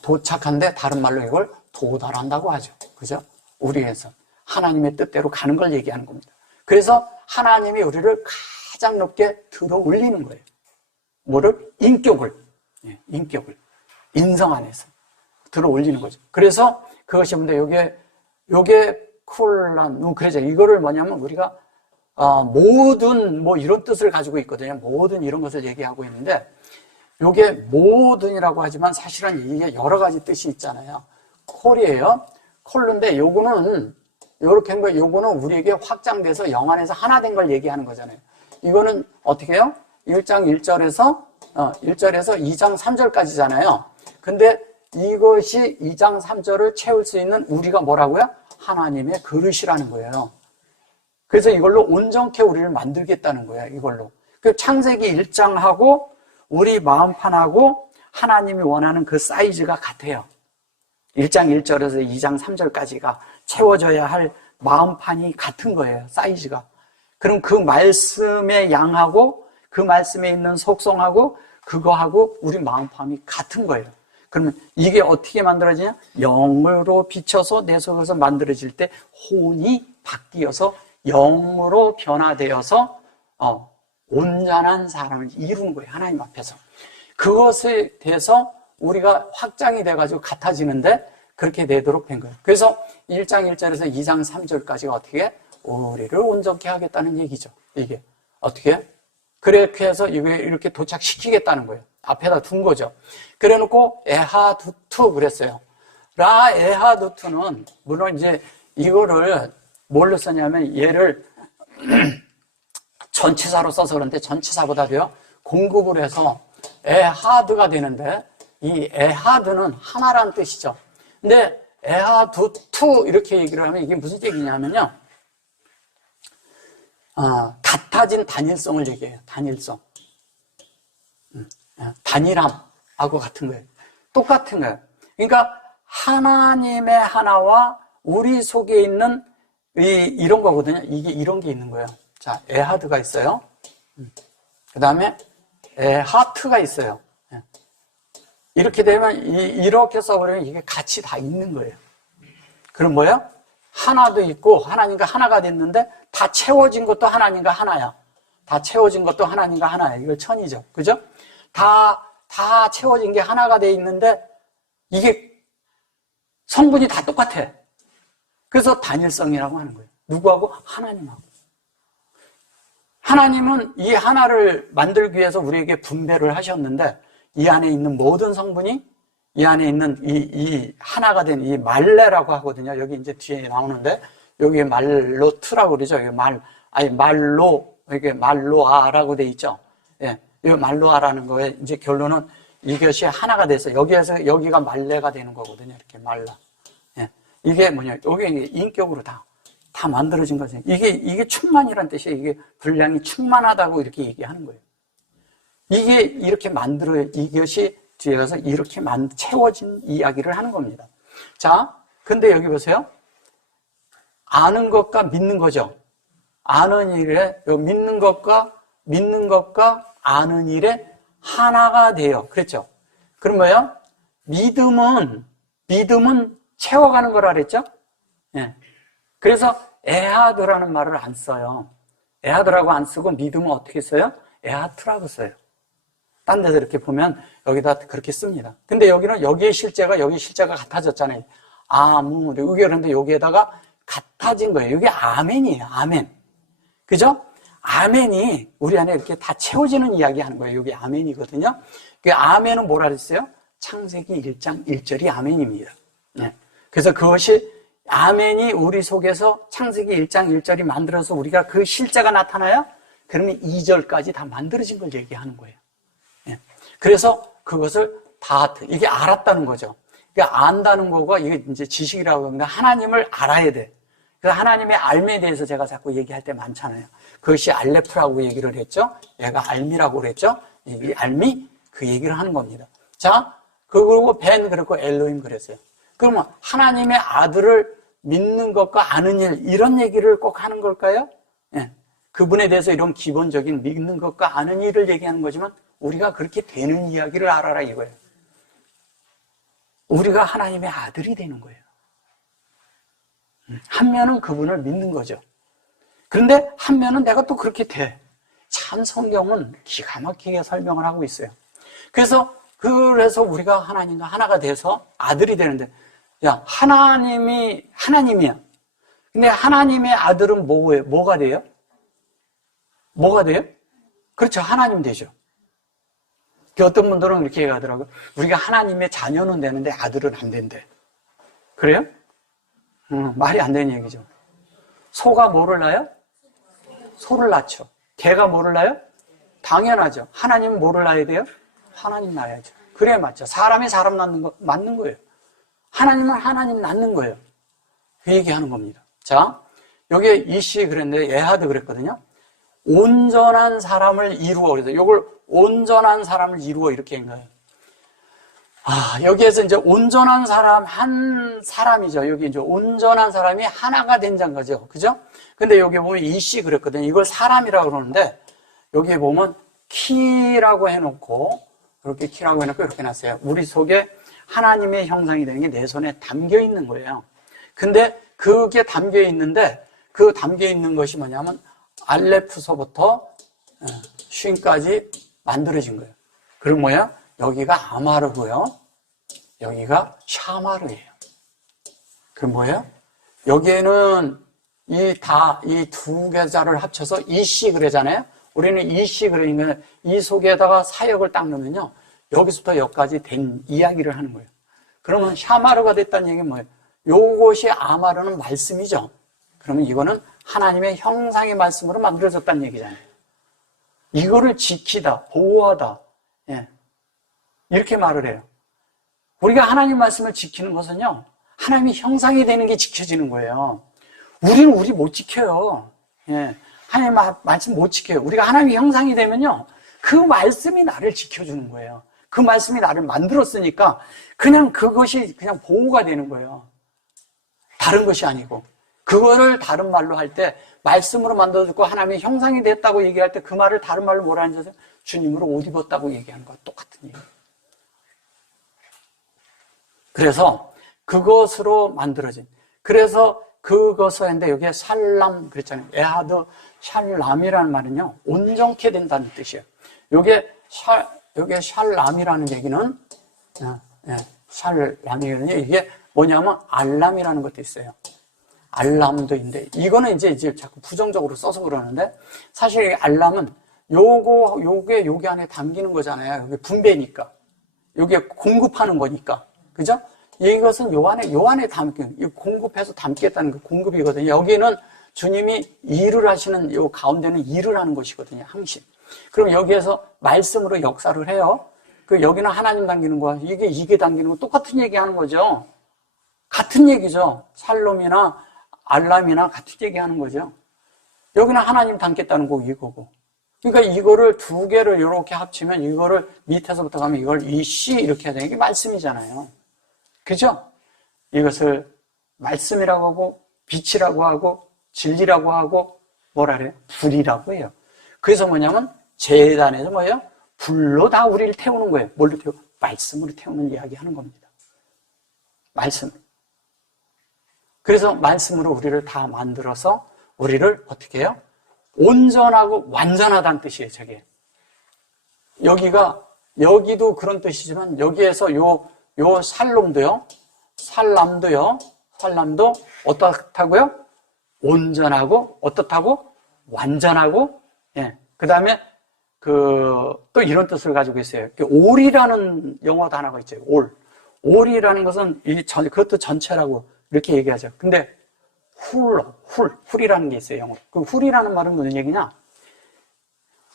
도착한데 다른 말로 이걸 도달한다고 하죠. 그죠? 우리에서 하나님의 뜻대로 가는 걸 얘기하는 겁니다. 그래서 하나님이 우리를 가장 높게 들어 올리는 거예요. 뭐를? 인격을. 인격을. 인성 안에서 들어 올리는 거죠. 그래서 그것이 뭔데, 요게 쿨란, 그래서 이거를 뭐냐면 우리가, 모든, 뭐 이런 뜻을 가지고 있거든요. 모든 이런 것을 얘기하고 있는데, 요게 모든이라고 하지만 사실은 이게 여러 가지 뜻이 있잖아요. 콜이에요. 콜인데 요거는, 요렇게 한 거, 요거는 우리에게 확장돼서 영 안에서 하나 된 걸 얘기하는 거잖아요. 이거는 어떻게 해요? 1장 1절에서 2장 3절까지잖아요. 근데 이것이 2장 3절을 채울 수 있는 우리가 뭐라고요? 하나님의 그릇이라는 거예요. 그래서 이걸로 온전케 우리를 만들겠다는 거예요. 이걸로. 그 창세기 1장하고 우리 마음판하고 하나님이 원하는 그 사이즈가 같아요. 1장 1절에서 2장 3절까지가 채워져야 할 마음판이 같은 거예요. 사이즈가. 그럼 그 말씀의 양하고 그 말씀에 있는 속성하고 그거하고 우리 마음판이 같은 거예요. 그러면 이게 어떻게 만들어지냐? 영으로 비춰서 내 속에서 만들어질 때 혼이 바뀌어서 영으로 변화되어서 온전한 사람을 이루는 거예요. 하나님 앞에서. 그것에 대해서 우리가 확장이 돼가지고 같아지는데 그렇게 되도록 된 거예요. 그래서 1장 1절에서 2장 3절까지가 어떻게 우리를 온전케 하겠다는 얘기죠. 이게 어떻게? 그렇게 해서 이렇게 도착시키겠다는 거예요. 앞에다 둔 거죠. 그래 놓고 에하두투 그랬어요. 라 에하두투는 물론 이제 이거를 뭘로 썼냐면 얘를 전치사로 써서 그런데 전치사보다도요 공급을 해서 에하드가 되는데 이 에하드는 하나라는 뜻이죠. 근데 에하두투 이렇게 얘기를 하면 이게 무슨 얘기냐면요. 같아진 단일성을 얘기해요. 단일성. 단일함하고 같은 거예요. 똑같은 거예요. 그러니까 하나님의 하나와 우리 속에 있는 이런 거거든요. 이게 이런 게 있는 거예요. 자, 에하드가 있어요. 그 다음에 에하트가 있어요. 이렇게 되면 이렇게 써버리면 이게 같이 다 있는 거예요. 그럼 뭐예요? 하나도 있고 하나님과 하나가 됐는데 다 채워진 것도 하나님과 하나야. 다 채워진 것도 하나님과 하나야. 이걸 천이죠. 그죠? 다 채워진 게 하나가 돼 있는데 이게 성분이 다 똑같아. 그래서 단일성이라고 하는 거예요. 누구하고? 하나님하고. 하나님은 이 하나를 만들기 위해서 우리에게 분배를 하셨는데 이 안에 있는 모든 성분이 이 안에 있는 이 하나가 된 이 말레라고 하거든요. 여기 이제 뒤에 나오는데 여기 말로트라고 그러죠. 여기 말로 이게 말로아라고 돼 있죠. 예. 이 말로아라는 거에 이제 결론은 이것이 하나가 돼서 여기에서 여기가 말레가 되는 거거든요. 이렇게 말라. 예. 이게 뭐냐? 여기 인격으로 다 만들어진 거죠. 이게 충만이란 뜻이에요. 이게 분량이 충만하다고 이렇게 얘기하는 거예요. 이게 이렇게 이것이 뒤에서 이렇게 채워진 이야기를 하는 겁니다. 자, 근데 여기 보세요. 아는 것과 믿는 거죠. 아는 일에, 믿는 것과 아는 일에 하나가 돼요. 그랬죠? 그럼 뭐예요? 믿음은 채워가는 거라 그랬죠? 예. 그래서 에하드라는 말을 안 써요. 에하드라고 안 쓰고 믿음은 어떻게 써요? 에하트라고 써요. 딴 데서 이렇게 보면 여기다 그렇게 씁니다. 근데 여기는 여기 실제가 같아졌잖아요. 그런데 여기에다가 같아진 거예요. 이게 아멘이에요. 아멘. 그죠? 아멘이 우리 안에 이렇게 다 채워지는 이야기 하는 거예요. 여기 아멘이거든요. 그 아멘은 뭐라 그랬어요? 창세기 1장 1절이 아멘입니다. 네. 그래서 그것이 아멘이 우리 속에서 창세기 1장 1절이 만들어서 우리가 그 실제가 나타나요? 그러면 2절까지 다 만들어진 걸 얘기하는 거예요. 네. 그래서 그것을 다 이게 알았다는 거죠. 그러니까 안다는 거가 이게 이제 지식이라고 하는데 하나님을 알아야 돼. 그래서 하나님의 알매에 대해서 제가 자꾸 얘기할 때 많잖아요. 그것이 알레프라고 얘기를 했죠. 얘가 알미라고 그랬죠. 이 알미 그 얘기를 하는 겁니다. 자, 그리고 벤 그랬고 엘로힘 그랬어요. 그러면 하나님의 아들을 믿는 것과 아는 일 이런 얘기를 꼭 하는 걸까요? 예. 그분에 대해서 이런 기본적인 믿는 것과 아는 일을 얘기하는 거지만 우리가 그렇게 되는 이야기를 알아라 이거예요. 우리가 하나님의 아들이 되는 거예요. 한 면은 그분을 믿는 거죠. 그런데 한 면은 내가 또 그렇게 돼. 참 성경은 기가 막히게 설명을 하고 있어요. 그래서 우리가 하나님과 하나가 돼서 아들이 되는데, 야, 하나님이야. 근데 하나님의 아들은 뭐가 돼요? 뭐가 돼요? 그렇죠. 하나님 되죠. 어떤 분들은 이렇게 얘기하더라고요. 우리가 하나님의 자녀는 되는데 아들은 안 된대. 그래요? 말이 안 되는 얘기죠. 소가 뭐를 낳아요? 소를 낳죠. 개가 뭐를 낳아요? 당연하죠. 하나님은 뭐를 낳아야 돼요? 하나님 낳아야죠. 그래야 맞죠. 사람이 사람 낳는 거 맞는 거예요. 하나님은 하나님 낳는 거예요. 그 얘기하는 겁니다. 자, 여기에 이씨 그랬는데 에하드 그랬거든요. 온전한 사람을 이루어. 그래서 이걸 온전한 사람을 이루어 이렇게 한 거예요. 여기에서 이제 온전한 사람, 한 사람이죠. 여기 이제 온전한 사람이 하나가 된다는 거죠. 그죠? 근데 여기 보면 이씨 그랬거든요. 이걸 사람이라고 그러는데, 여기에 보면 키라고 해놓고, 이렇게 키라고 해놓고 이렇게 놨어요. 우리 속에 하나님의 형상이 되는 게 내 손에 담겨 있는 거예요. 근데 그게 담겨 있는데, 그 담겨 있는 것이 뭐냐면, 알레프서부터 쉰까지 만들어진 거예요. 그리고 뭐야? 여기가 아마르고요. 여기가 샤마르예요. 그럼 뭐예요? 여기에는 이 두 개자를 합쳐서 이씨 그러잖아요. 우리는 이씨 그러니까 이 속에다가 사역을 딱 넣으면요. 여기서부터 여기까지 된 이야기를 하는 거예요. 그러면 샤마르가 됐다는 얘기는 뭐예요? 요것이 아마르는 말씀이죠. 그러면 이거는 하나님의 형상의 말씀으로 만들어졌다는 얘기잖아요. 이거를 지키다, 보호하다, 예. 이렇게 말을 해요. 우리가 하나님 말씀을 지키는 것은요, 하나님의 형상이 되는 게 지켜지는 거예요. 우리는 우리 못 지켜요. 예. 하나님 말씀 못 지켜요. 우리가 하나님의 형상이 되면요, 그 말씀이 나를 지켜주는 거예요. 그 말씀이 나를 만들었으니까 그냥 그것이 그냥 보호가 되는 거예요. 다른 것이 아니고. 그거를 다른 말로 할 때 말씀으로 만들어졌고 하나님의 형상이 됐다고 얘기할 때 그 말을 다른 말로 뭐라 하는지 아세요? 주님으로 옷 입었다고 얘기하는 거와 똑같은 얘기예요. 그래서 그것으로 만들어진, 그래서 그것을 했는데 여기에 샬람 그랬잖아요. 에하드 샬람이라는 말은요, 온전케 된다는 뜻이에요. 여기에 샬람이라는 얘기는, 샬람이거든요. 이게 뭐냐면 알람이라는 것도 있어요. 알람도 있는데, 이거는 이제 자꾸 부정적으로 써서 그러는데, 사실 알람은 요게 여기 안에 담기는 거잖아요. 여기 분배니까. 요게 공급하는 거니까. 그죠? 이것은 요 안에 공급해서 담겠다는 그 공급이거든요. 여기는 주님이 일을 하시는, 요 가운데는 일을 하는 것이거든요. 항상. 그럼 여기에서 말씀으로 역사를 해요. 여기는 하나님 담기는 거야. 이게 담기는 거 똑같은 얘기 하는 거죠. 같은 얘기죠. 샬롬이나 알람이나 같은 얘기 하는 거죠. 여기는 하나님 담겠다는 거 이거고. 그러니까 이거를 두 개를 이렇게 합치면 이거를 밑에서부터 가면 이걸 이씨 이렇게 해야 되는 게 말씀이잖아요. 그죠? 이것을 말씀이라고 하고 빛이라고 하고 진리라고 하고 뭐라 그래요? 불이라고 해요. 그래서 뭐냐면 제단에서 뭐예요? 불로 다 우리를 태우는 거예요. 뭘로 태우고? 말씀으로 태우는 이야기 하는 겁니다. 말씀으로. 그래서 말씀으로 우리를 다 만들어서 우리를 어떻게 해요? 온전하고 완전하다는 뜻이에요, 저게. 여기도 그런 뜻이지만 여기에서 요 살람도 어떻다고요? 온전하고 어떻다고? 완전하고, 예. 그 다음에 또 이런 뜻을 가지고 있어요. 올이라는 영어 단어가 있죠. 올이라는 것은 그것도 전체라고 이렇게 얘기하죠. 근데 훌이라는 게 있어요, 영어로. 그 훌이라는 말은 무슨 얘기냐?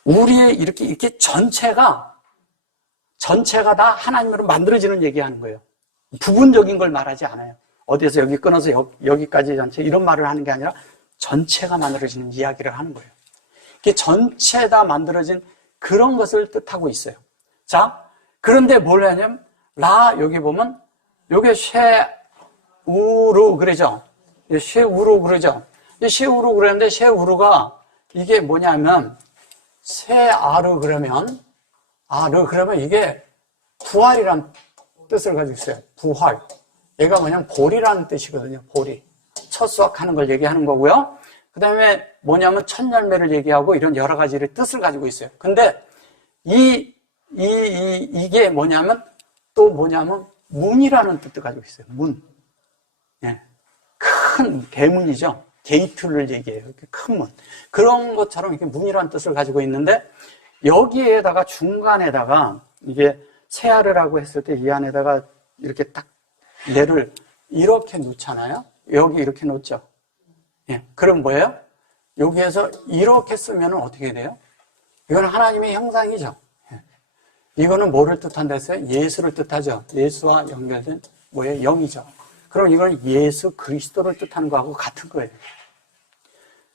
우리의 이렇게 전체가 다 하나님으로 만들어지는 얘기하는 거예요. 부분적인 걸 말하지 않아요. 어디에서 여기 끊어서 여기까지 전체 이런 말을 하는 게 아니라 전체가 만들어지는 이야기를 하는 거예요. 이게 전체 다 만들어진 그런 것을 뜻하고 있어요. 자, 그런데 뭘 하냐면 라 여기 보면 요게 쉐우루 그러죠. 쉐우루 그러죠. 쉐우루 그러는데 쉐우루가 이게 뭐냐면 쉐아르 그러면 이게 부활이란 뜻을 가지고 있어요. 부활. 얘가 뭐냐면 볼이라는 뜻이거든요. 볼이. 첫 수확하는 걸 얘기하는 거고요. 그 다음에 뭐냐면 첫 열매를 얘기하고 이런 여러 가지의 뜻을 가지고 있어요. 근데 이게 뭐냐면 또 뭐냐면 문이라는 뜻도 가지고 있어요. 문. 예. 큰 대문이죠. 게이트를 얘기해요. 이렇게 큰 문. 그런 것처럼 이렇게 문이라는 뜻을 가지고 있는데 여기에다가 중간에다가 이게 세아르라고 했을 때 이 안에다가 이렇게 딱 얘를 이렇게 놓잖아요. 여기 이렇게 놓죠. 예. 그럼 뭐예요? 여기에서 이렇게 쓰면 어떻게 돼요? 이건 하나님의 형상이죠. 예. 이거는 뭐를 뜻한다 했어요? 예수를 뜻하죠. 예수와 연결된 뭐예요? 영이죠. 그럼 이건 예수 그리스도를 뜻하는 거하고 같은 거예요.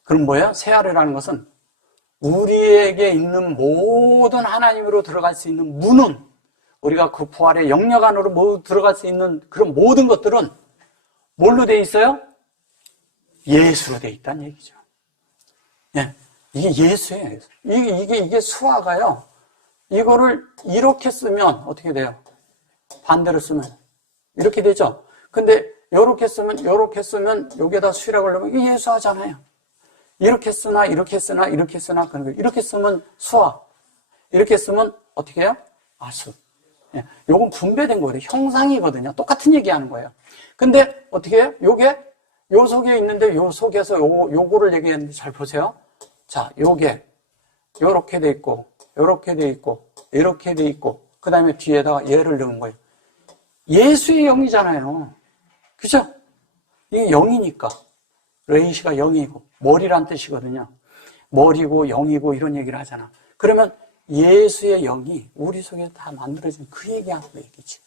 그럼 뭐예요? 세아르라는 것은 우리에게 있는 모든 하나님으로 들어갈 수 있는 문은 우리가 그 부활의 영역 안으로 모두 들어갈 수 있는 그런 모든 것들은 뭘로 돼 있어요? 예수로 돼 있다는 얘기죠. 예, 이게 예수예요. 이게 수화가요. 이거를 이렇게 쓰면 어떻게 돼요? 반대로 쓰면 이렇게 되죠. 근데 이렇게 쓰면 여기에다 수라고 하려면 이게 예수하잖아요. 이렇게 쓰나 이렇게 쓰나 이렇게 쓰나 그런 거. 이렇게 쓰면 수화. 이렇게 쓰면 어떻게 해요? 아수. 예, 요건 분배된 거예요. 형상이거든요. 똑같은 얘기하는 거예요. 근데 어떻게 해요? 요 속에 있는데 요 속에서 요거를 얘기했는데 잘 보세요. 자, 요게 요렇게 돼 있고 요렇게 돼 있고 이렇게 돼 있고 그 다음에 뒤에다가 얘를 넣은 거예요. 예수의 영이잖아요. 그죠? 이게 영이니까. 레이시가 영이고 머리란 뜻이거든요. 머리고 영이고 이런 얘기를 하잖아. 그러면 예수의 영이 우리 속에 다 만들어진 그 얘기하는 얘기지.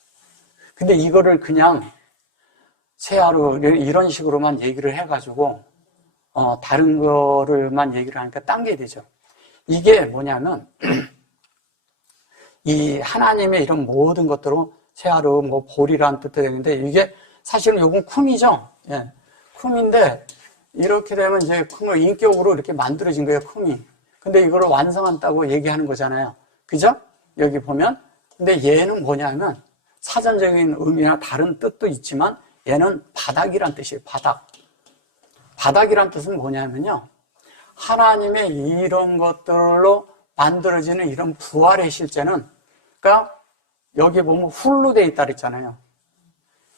근데 이거를 그냥 세아로 이런 식으로만 얘기를 해가지고 다른 거를만 얘기를 하니까 딴 게 되죠. 이게 뭐냐면 이 하나님의 이런 모든 것들로 세아로 뭐 볼이라는 뜻도 되는데 이게 사실은 요건 쿰이죠. 예, 쿰인데 이렇게 되면 이제 쿰을 인격으로 이렇게 만들어진 거예요. 쿰이. 근데 이거를 완성한다고 얘기하는 거잖아요. 그죠? 여기 보면. 근데 얘는 뭐냐면 사전적인 의미나 다른 뜻도 있지만 얘는 바닥이란 뜻이에요. 바닥. 바닥이란 뜻은 뭐냐면요. 하나님의 이런 것들로 만들어지는 이런 부활의 실제는 그러니까 여기 보면 훌로 돼 있다 그랬잖아요.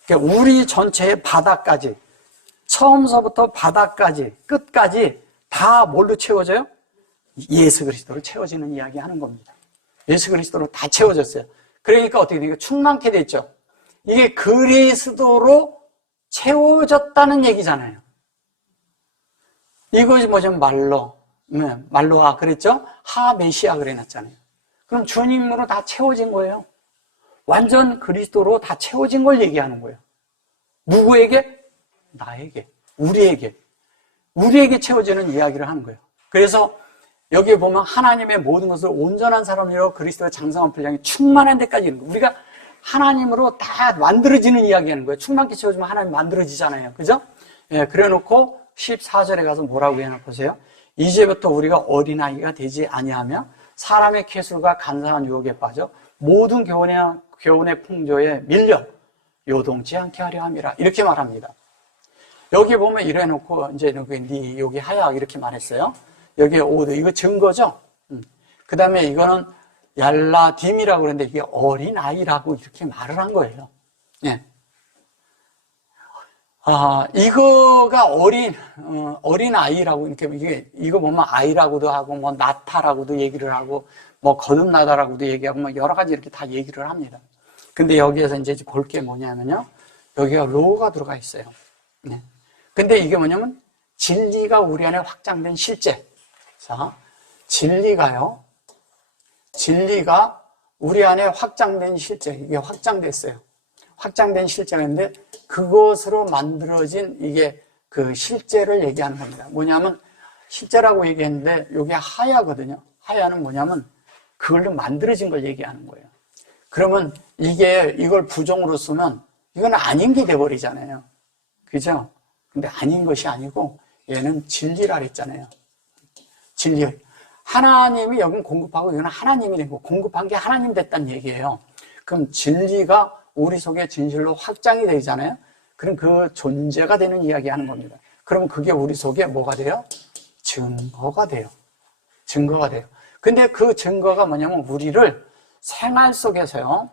그러니까 우리 전체의 바닥까지 처음서부터 바닥까지 끝까지 다 뭘로 채워져요? 예수 그리스도로 채워지는 이야기 하는 겁니다. 예수 그리스도로 다 채워졌어요. 그러니까 어떻게 되니까 충만케 됐죠. 이게 그리스도로 채워졌다는 얘기잖아요. 이것이 뭐냐면 말로하 그랬죠? 하 메시아 그래놨잖아요. 그럼 주님으로 다 채워진 거예요. 완전 그리스도로 다 채워진 걸 얘기하는 거예요. 누구에게? 나에게, 우리에게 채워지는 이야기를 하는 거예요. 그래서 여기에 보면 하나님의 모든 것을 온전한 사람으로 그리스도의 장성한 분량이 충만한 데까지 이르는 거예요. 우리가 하나님으로 다 만들어지는 이야기 하는 거예요. 충만케 채워지면 하나님 만들어지잖아요. 그죠? 예, 그래 놓고 14절에 가서 뭐라고 해나 보세요. 이제부터 우리가 어린아이가 되지 아니하며 사람의 계술과 간사한 유혹에 빠져 모든 교훈의 풍조에 밀려 요동치 않게 하려 함이라. 이렇게 말합니다. 여기 보면 이래 놓고 이제 여기 하약 이렇게 말했어요. 여기에 오드 이거 증거죠. 그 다음에 이거는 얄라딤이라고 그러는데 이게 어린아이라고 이렇게 말을 한 거예요. 예. 이거가 어린아이라고 이렇게 이거 보면 아이라고도 하고 뭐 나타라고도 얘기를 하고 뭐 거듭나다라고도 얘기하고 뭐 여러 가지 이렇게 다 얘기를 합니다. 근데 여기에서 이제 볼 게 뭐냐면요. 여기가 로가 들어가 있어요. 네. 근데 이게 뭐냐면 진리가 우리 안에 확장된 실제. 자, 진리가 우리 안에 확장된 실제. 이게 확장됐어요. 확장된 실제가 있는데 그것으로 만들어진 이게 그 실제를 얘기하는 겁니다. 뭐냐면 실제라고 얘기했는데 이게 하야거든요. 하야는 뭐냐면 그걸로 만들어진 걸 얘기하는 거예요. 그러면 이걸 부정으로 쓰면 이건 아닌 게 돼버리잖아요. 그죠? 근데 아닌 것이 아니고 얘는 진리라 그랬잖아요. 진리. 하나님이 여긴 공급하고 이건 하나님이 된 거. 공급한 게 하나님 됐다는 얘기예요. 그럼 진리가 우리 속에 진실로 확장이 되잖아요. 그럼 그 존재가 되는 이야기 하는 겁니다. 그럼 그게 우리 속에 뭐가 돼요? 증거가 돼요. 증거가 돼요. 근데 그 증거가 뭐냐면 우리를 생활 속에서요.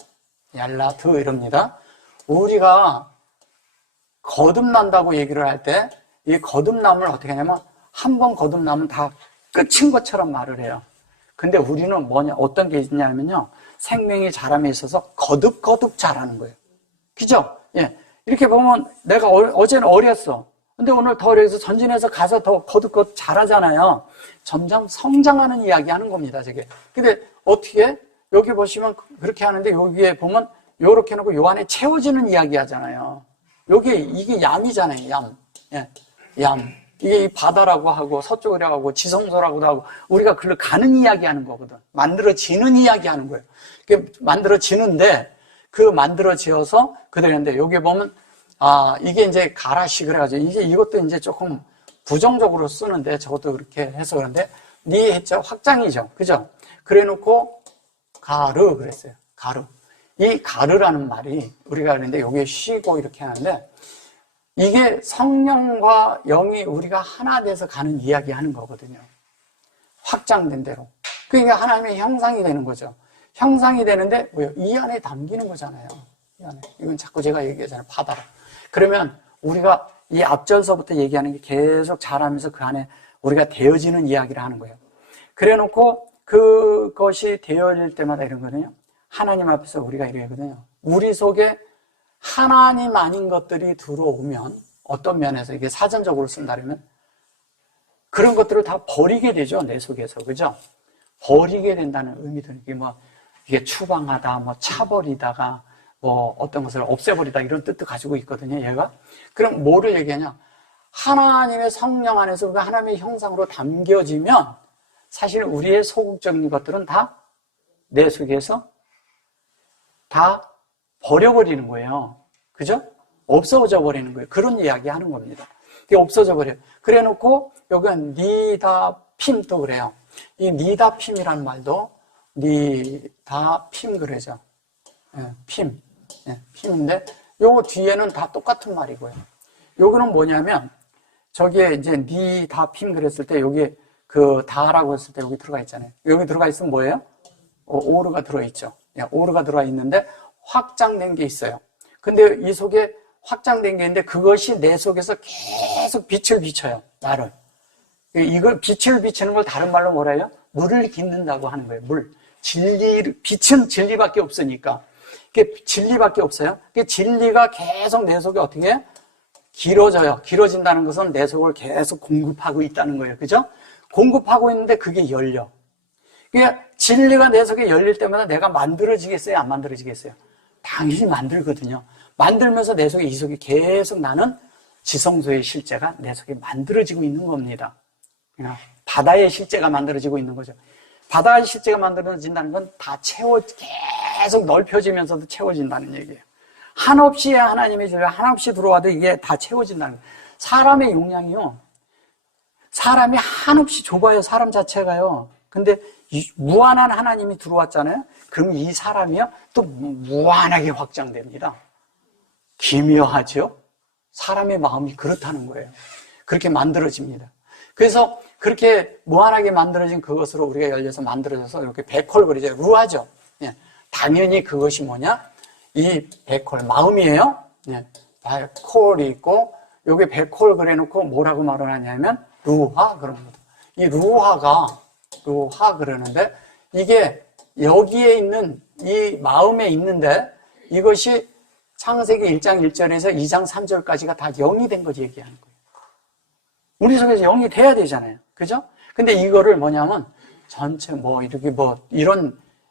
얄라트 이럽니다. 우리가 거듭난다고 얘기를 할 때 이 거듭남을 어떻게 하냐면 한 번 거듭나면 다 끝인 것처럼 말을 해요. 근데 우리는 어떤 게 있냐면요. 생명이 자람에 있어서 거듭 자라는 거예요. 그죠? 예. 이렇게 보면 내가 어제는 어렸어. 근데 오늘 더 어려서 전진해서 가서 더 거듭 자라잖아요. 점점 성장하는 이야기 하는 겁니다, 저게. 근데 어떻게? 여기 보시면 그렇게 하는데 여기에 보면 요렇게 해놓고 요 안에 채워지는 이야기 하잖아요. 이게 얌이잖아요, 얌. 예. 얌. 이게 바다라고 하고 서쪽이라고 하고 지성소라고도 하고 우리가 글로 가는 이야기 하는 거거든. 만들어지는 이야기 하는 거예요. 만들어지는데 그 만들어지어서 그대로인데 여기 보면 이게 이제 가라식을 해가지고 이것도 이제 조금 부정적으로 쓰는데 저것도 그렇게 해서 그런데 니 했죠? 확장이죠. 그죠? 그래 놓고 가르 그랬어요. 가르. 이 가르라는 말이 우리가 그랬는데 여기에 쉬고 이렇게 하는데 이게 성령과 영이 우리가 하나 돼서 가는 이야기 하는 거거든요. 확장된 대로. 그러니까 하나님의 형상이 되는 거죠. 형상이 되는데 뭐요? 이 안에 담기는 거잖아요. 이 안에. 이건 자꾸 제가 얘기하잖아요. 바다라. 그러면 우리가 이 앞절서부터 얘기하는 게 계속 자라면서 그 안에 우리가 되어지는 이야기를 하는 거예요. 그래 놓고 그것이 되어질 때마다 이런 거거든요. 하나님 앞에서 우리가 이러거든요. 우리 속에 하나님 아닌 것들이 들어오면 어떤 면에서 이게 사전적으로 쓴다면 그런 것들을 다 버리게 되죠. 내 속에서. 그죠? 버리게 된다는 의미도 이게 추방하다, 차버리다가 어떤 것을 없애버리다 이런 뜻도 가지고 있거든요. 얘가. 그럼 뭐를 얘기하냐? 하나님의 성령 안에서 우리가 하나님의 형상으로 담겨지면 사실 우리의 소극적인 것들은 다 내 속에서 다 버려버리는 거예요. 그죠? 없어져 버리는 거예요. 그런 이야기 하는 겁니다. 이게 없어져 버려요. 그래 놓고, 여기는 니다핌도 그래요. 이 니다핌이라는 말도 니다핌 그러죠. 예, 핌. 예, 핌인데, 요거 뒤에는 다 똑같은 말이고요. 요거는 뭐냐면, 저기에 이제 니다핌 그랬을 때, 여기 다라고 했을 때 여기 들어가 있잖아요. 여기 들어가 있으면 뭐예요? 오르가 들어있죠. 예, 오르가 들어가 있는데, 확장된 게 있어요. 근데 이 속에 확장된 게 있는데 그것이 내 속에서 계속 빛을 비춰요. 나를. 이걸 빛을 비추는 걸 다른 말로 뭐라 해요? 물을 깃는다고 하는 거예요. 물. 빛은 진리밖에 없으니까. 진리밖에 없어요. 진리가 계속 내 속에 어떻게 해요? 길어져요. 길어진다는 것은 내 속을 계속 공급하고 있다는 거예요. 그죠? 공급하고 있는데 그게 열려. 그러니까 진리가 내 속에 열릴 때마다 내가 만들어지겠어요? 안 만들어지겠어요? 당연히 만들거든요. 만들면서 내 속에 이 속에 계속 나는 지성소의 실제가 내 속에 만들어지고 있는 겁니다. 바다의 실제가 만들어지고 있는 거죠. 바다의 실제가 만들어진다는 건 다 계속 넓혀지면서도 채워진다는 얘기예요. 한없이 하나님의 진리가 한없이 들어와도 이게 다 채워진다는 거예요. 사람의 용량이요. 사람이 한없이 좁아요. 사람 자체가요. 근데 무한한 하나님이 들어왔잖아요. 그럼 이 사람이요 또 무한하게 확장됩니다. 기묘하죠? 사람의 마음이 그렇다는 거예요. 그렇게 만들어집니다. 그래서 그렇게 무한하게 만들어진 그것으로 우리가 열려서 만들어져서 이렇게 백홀거리죠. 루하죠. 예. 당연히 그것이 뭐냐? 이 백홀 마음이에요. 예. 백홀이 있고 여기 백홀 그래놓고 뭐라고 말을 하냐면 루하 그럽니다. 이 루하 그러는데 이게 여기에 있는 이 마음에 있는데 이것이 창세기 1장 1절에서 2장 3절까지가 다 영이 된 거지 얘기하는 거예요. 우리 속에서 영이 돼야 되잖아요. 그죠? 근데 이거를 뭐냐면 전체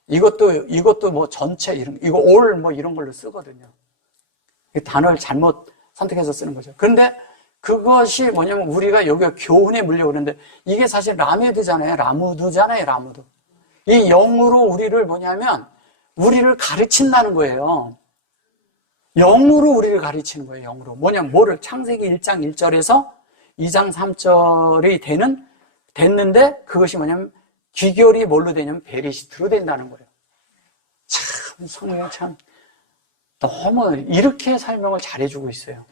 이것도 전체 이거 올 이런 걸로 쓰거든요. 단어를 잘못 선택해서 쓰는 거죠. 그런데 그것이 뭐냐면 우리가 여기가 교훈에 물려고 그러는데 이게 사실 라메드잖아요. 라무드잖아요. 라무드. 이 영으로 우리를 뭐냐면 우리를 가르친다는 거예요. 영으로 우리를 가르치는 거예요. 영으로. 뭐냐면 뭐를 창세기 1장 1절에서 2장 3절이 됐는데 그것이 뭐냐면 귀결이 뭘로 되냐면 베리시트로 된다는 거예요. 참 성경이 참 너무 이렇게 설명을 잘해주고 있어요.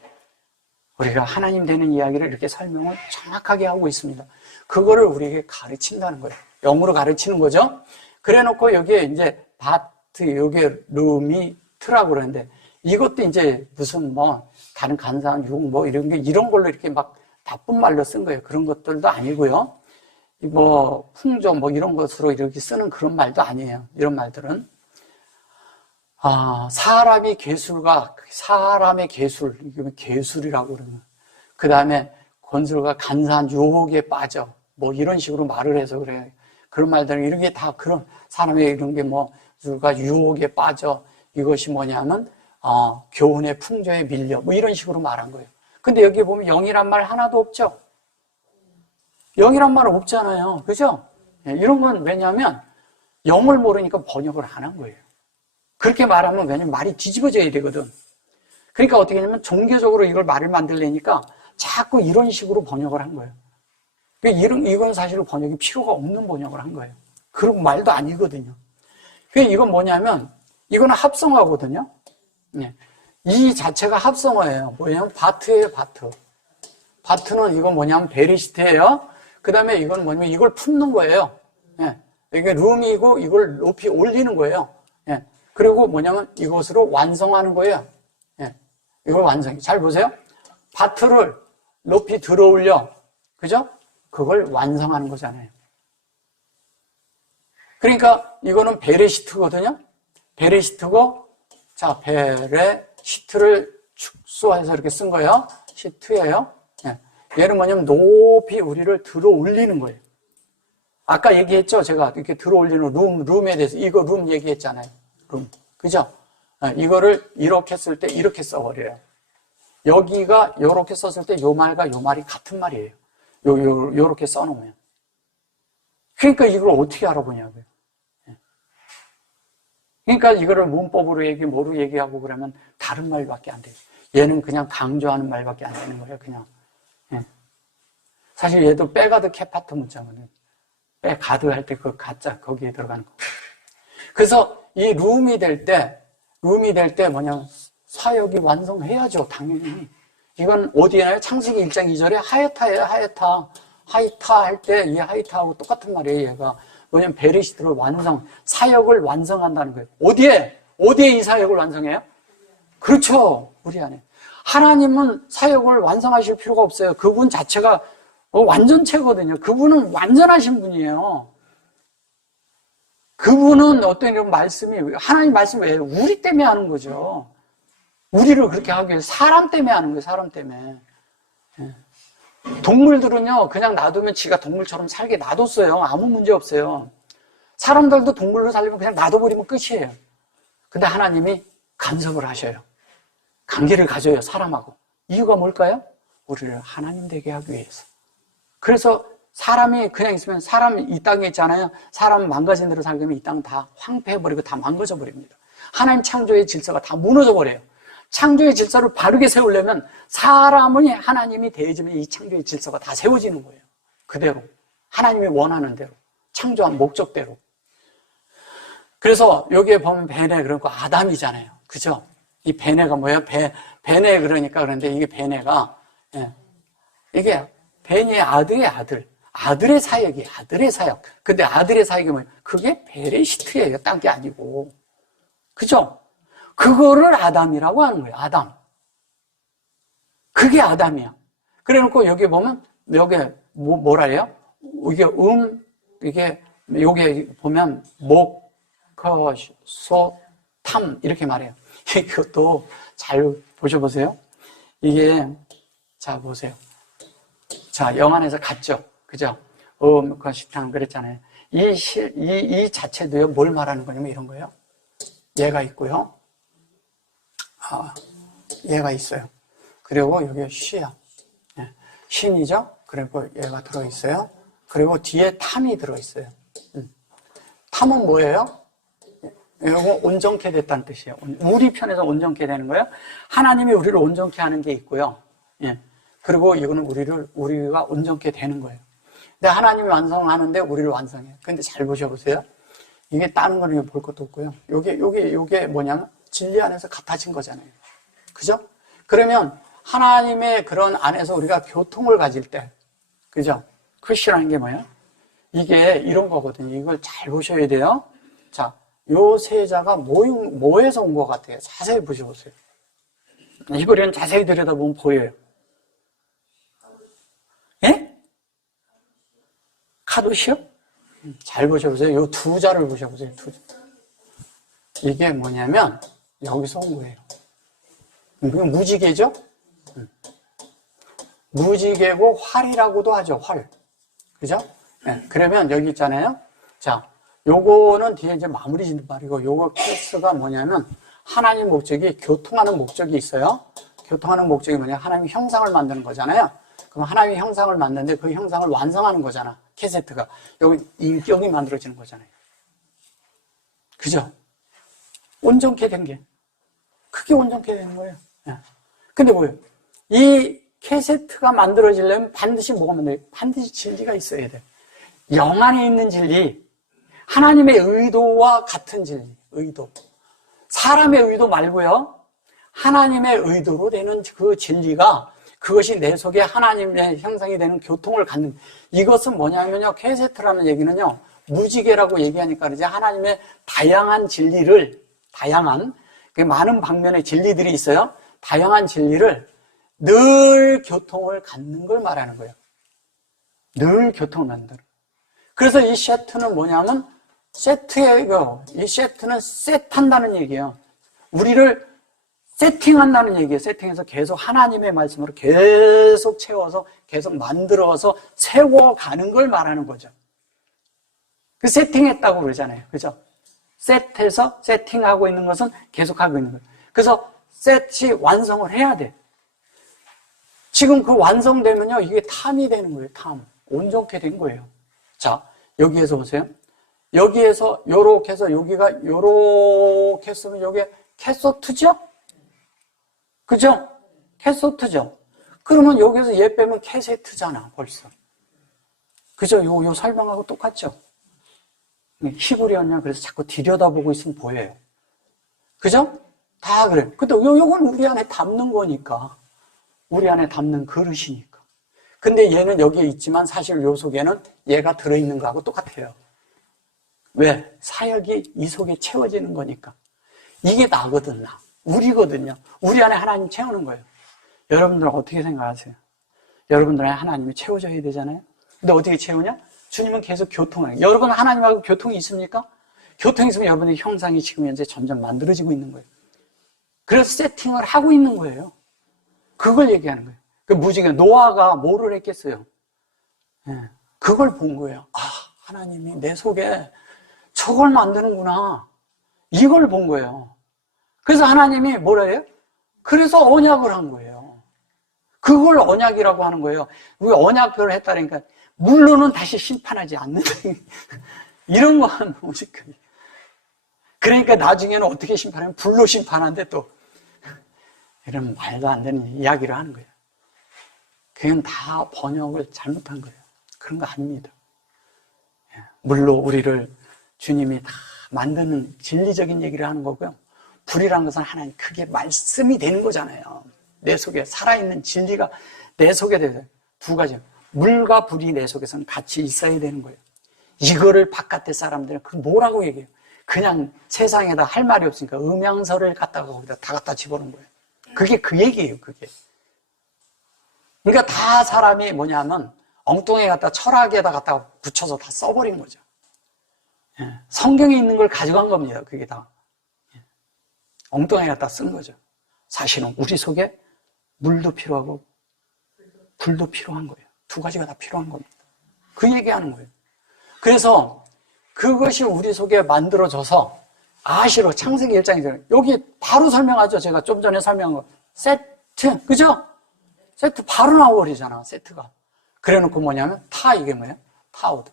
우리가 하나님 되는 이야기를 이렇게 설명을 정확하게 하고 있습니다. 그거를 우리에게 가르친다는 거예요. 영으로 가르치는 거죠. 그래 놓고 여기에 이제 바트, 여기에 루미트라고 그러는데 이것도 이제 무슨 뭐 다른 간사한 육 뭐 이런 걸로 이렇게 막 나쁜 말로 쓴 거예요. 그런 것들도 아니고요. 뭐 풍조 뭐 이런 것으로 이렇게 쓰는 그런 말도 아니에요. 이런 말들은 사람의 괴술, 이게 괴술이라고 그러는. 그 다음에 건설가 간사한 유혹에 빠져. 뭐 이런 식으로 말을 해서 그래요. 그런 말들은 이런 게 다 그런 사람의 이런 게 뭐, 건설가 유혹에 빠져. 이것이 뭐냐면, 교훈의 풍조에 밀려. 뭐 이런 식으로 말한 거예요. 근데 여기 보면 영이란 말 하나도 없죠? 영이란 말은 없잖아요. 그죠? 이런 건 왜냐면 영을 모르니까 번역을 안 한 거예요. 그렇게 말하면 왜냐면 말이 뒤집어져야 되거든. 그러니까 어떻게 하냐면 종교적으로 이걸 말을 만들려니까 자꾸 이런 식으로 번역을 한 거예요. 이건 사실 번역이 필요가 없는 번역을 한 거예요. 그런 말도 아니거든요. 이건 뭐냐면 이거는 합성어거든요. 이 자체가 합성어예요. 뭐냐면 바트예요, 바트. 바트는 이건 뭐냐면 베리시트예요. 그 다음에 이건 뭐냐면 이걸 품는 거예요. 이게 룸이고 이걸 높이 올리는 거예요. 그리고 뭐냐면 이것으로 완성하는 거예요. 이걸 완성해. 잘 보세요. 바트를 높이 들어 올려. 그죠? 그걸 완성하는 거잖아요. 그러니까 이거는 베레시트거든요. 베레시트고, 자, 베레시트를 축소해서 이렇게 쓴 거예요. 시트예요. 얘는 뭐냐면 높이 우리를 들어 올리는 거예요. 아까 얘기했죠? 제가 이렇게 들어 올리는 룸에 대해서 이거 룸 얘기했잖아요. 룸. 그죠? 이거를 이렇게 쓸 때 이렇게 써버려요. 여기가 요렇게 썼을 때 요 말과 요 말이 같은 말이에요. 요렇게 써놓으면. 그러니까 이걸 어떻게 알아보냐고요. 그러니까 이거를 문법으로 뭐로 얘기하고 그러면 다른 말밖에 안 돼요. 얘는 그냥 강조하는 말밖에 안 되는 거예요, 그냥. 사실 얘도 빼가드 캐파트 문자거든요. 빼가드 할 때 그 가짜 거기에 들어가는 거. 그래서 이 룸이 될 때 뭐냐면 사역이 완성해야죠, 당연히. 이건 어디에 나요? 창세기 1장 2절에 하야타예요, 하야타. 하이타 할 때 이 하이타하고 똑같은 말이에요, 얘가. 뭐냐면 베리시트를 사역을 완성한다는 거예요. 어디에 이 사역을 완성해요? 그렇죠, 우리 안에. 하나님은 사역을 완성하실 필요가 없어요. 그분 자체가 완전체거든요. 그분은 완전하신 분이에요. 그분은 어떤 이런 말씀이, 하나님 말씀이 왜 우리 때문에 하는 거죠. 우리를 그렇게 하기 위해서 사람 때문에 하는 거예요, 사람 때문에. 동물들은요, 그냥 놔두면 지가 동물처럼 살게 놔뒀어요. 아무 문제 없어요. 사람들도 동물로 살려면 그냥 놔둬버리면 끝이에요. 근데 하나님이 간섭을 하셔요. 관계를 가져요, 사람하고. 이유가 뭘까요? 우리를 하나님 되게 하기 위해서. 그래서 사람이 그냥 있으면 사람이 이 땅에 있잖아요. 사람 망가진 대로 살면 이 땅 다 황폐해버리고 다 망가져버립니다. 하나님 창조의 질서가 다 무너져버려요. 창조의 질서를 바르게 세우려면 사람이 하나님이 대해지면 이 창조의 질서가 다 세워지는 거예요. 그대로. 하나님이 원하는 대로. 창조한 목적대로. 그래서 여기에 보면 베네 그러고 아담이잖아요. 그죠? 이 베네가 뭐예요? 베네 그러니까 그런데 이게 베네가 이게 베니의 아들의 아들. 아들의 사역이에요. 아들의 사역. 근데 아들의 사역이 뭐예요? 그게 베레시트예요. 딴 게 아니고. 그죠? 그거를 아담이라고 하는 거예요. 아담. 그게 아담이야. 그래 놓고 여기 보면, 여기 뭐라 해요? 이게 요게 보면 탐 이렇게 말해요. 이것도 잘 보셔보세요. 이게, 자, 보세요. 자, 영안에서 같죠? 그죠? 식탕 그랬잖아요. 이 자체도요, 뭘 말하는 거냐면 이런 거예요. 얘가 있고요. 얘가 있어요. 그리고 여기 쉬야. 신이죠? 그리고 얘가 들어있어요. 그리고 뒤에 탐이 들어있어요. 탐은 뭐예요? 이거 온전케 됐다는 뜻이에요. 우리 편에서 온전케 되는 거예요. 하나님이 우리를 온전케 하는 게 있고요. 예. 그리고 이거는 우리가 온전케 되는 거예요. 근데 하나님이 완성하는데 우리를 완성해요. 근데 잘 보셔보세요. 이게 다른 거는 볼 것도 없고요. 요게 뭐냐면 진리 안에서 같아진 거잖아요. 그죠? 그러면 하나님의 그런 안에서 우리가 교통을 가질 때, 그죠? 크리스천이라는 게 뭐예요? 이게 이런 거거든요. 이걸 잘 보셔야 돼요. 자, 요 세자가 뭐에서 온 것 같아요? 자세히 보셔보세요. 이거는 자세히 들여다보면 보여요. 예? 카도시요? 잘 보셔보세요. 요 두 자를 보셔보세요. 두 자. 이게 뭐냐면 여기서 온 거예요. 이건 무지개죠? 무지개고 활이라고도 하죠. 활. 그죠? 네, 그러면 여기 있잖아요. 자, 요거는 뒤에 이제 마무리 짓는 말이고, 요거 케이스가 뭐냐면 하나님 목적이 교통하는 목적이 있어요. 교통하는 목적이 뭐냐? 하나님 형상을 만드는 거잖아요. 그럼 하나님의 형상을 만드는데 그 형상을 완성하는 거잖아. 캐세트가. 여기 인격이 만들어지는 거잖아요. 그죠? 온전케 된 게. 그게 온전케 되는 거예요. 예. 근데 뭐예요? 이 캐세트가 만들어지려면 반드시 뭐가 만들어야 돼요? 반드시 진리가 있어야 돼요. 영 안에 있는 진리. 하나님의 의도와 같은 진리. 의도. 사람의 의도 말고요. 하나님의 의도로 되는 그 진리가 그것이 내 속에 하나님의 형상이 되는 교통을 갖는, 이것은 뭐냐면요, 캐세트라는 얘기는요, 무지개라고 얘기하니까 그러지, 하나님의 다양한 진리를, 다양한, 많은 방면의 진리들이 있어요. 다양한 진리를 늘 교통을 갖는 걸 말하는 거예요. 늘 교통을 갖는. 그래서 이 세트는 뭐냐면, 세트예요. 이 세트는 셋한다는 얘기예요. 우리를 세팅한다는 얘기예요. 세팅해서 계속 하나님의 말씀으로 계속 채워서 계속 만들어서 세워가는 걸 말하는 거죠. 그 세팅했다고 그러잖아요. 그죠? 셋해서 세팅하고 있는 것은 계속하고 있는 거예요. 그래서 셋이 완성을 해야 돼. 지금 그 완성되면요, 이게 탐이 되는 거예요. 탐. 온전케 된 거예요. 자, 여기에서 보세요. 여기에서 요렇게 해서 여기가 요렇게 했으면 여기에 캐소트죠? 그죠? 캐소트죠? 그러면 여기서 얘 빼면 캐세트잖아, 벌써. 그죠? 요 설명하고 똑같죠? 히브리어냐, 그래서 자꾸 들여다보고 있으면 보여요. 그죠? 다 그래요. 근데 요건 우리 안에 담는 거니까. 우리 안에 담는 그릇이니까. 근데 얘는 여기에 있지만 사실 요 속에는 얘가 들어있는 거하고 똑같아요. 왜? 사역이 이 속에 채워지는 거니까. 이게 나거든, 나. 우리거든요. 우리 안에 하나님 채우는 거예요. 여러분들은 어떻게 생각하세요? 여러분들 안에 하나님이 채워져야 되잖아요. 근데 어떻게 채우냐? 주님은 계속 교통을 해요. 여러분 하나님하고 교통이 있습니까? 교통이 있으면 여러분의 형상이 지금 현재 점점 만들어지고 있는 거예요. 그래서 세팅을 하고 있는 거예요. 그걸 얘기하는 거예요. 그 무지개 노아가 뭐를 했겠어요? 예, 그걸 본 거예요. 아, 하나님이 내 속에 저걸 만드는구나. 이걸 본 거예요. 그래서 하나님이 뭐라 해요? 그래서 언약을 한 거예요. 그걸 언약이라고 하는 거예요. 우리 언약표를 했다니까 물로는 다시 심판하지 않는다. 이런 거 하는 무식하게. 그러니까 나중에는 어떻게 심판하면 불로 심판한데 또 이런 말도 안 되는 이야기를 하는 거예요. 그건 다 번역을 잘못한 거예요. 그런 거 아닙니다. 물로 우리를 주님이 다 만드는 진리적인 얘기를 하는 거고요. 불이라는 것은 하나님 크게 말씀이 되는 거잖아요. 내 속에 살아있는 진리가 내 속에 대해서 두 가지. 물과 불이 내 속에서는 같이 있어야 되는 거예요. 이거를 바깥의 사람들은 그 뭐라고 얘기해요? 그냥 세상에다 할 말이 없으니까 음양서를 갖다가 거기다 다 갖다 집어넣은 거예요. 그게 그 얘기예요, 그게. 그러니까 다 사람이 뭐냐면 엉뚱하게 갖다 철학에다 갖다가 붙여서 다 써버린 거죠. 성경에 있는 걸 가져간 겁니다, 그게 다. 엉뚱하게 갖다 쓴 거죠. 사실은 우리 속에 물도 필요하고 불도 필요한 거예요. 두 가지가 다 필요한 겁니다. 그 얘기하는 거예요. 그래서 그것이 우리 속에 만들어져서 아시로 창세기 1장이잖아요. 여기 바로 설명하죠. 제가 좀 전에 설명한 거. 세트, 그죠? 세트 바로 나와버리잖아, 세트가. 그래 놓고 뭐냐면 이게 뭐예요? 타오드.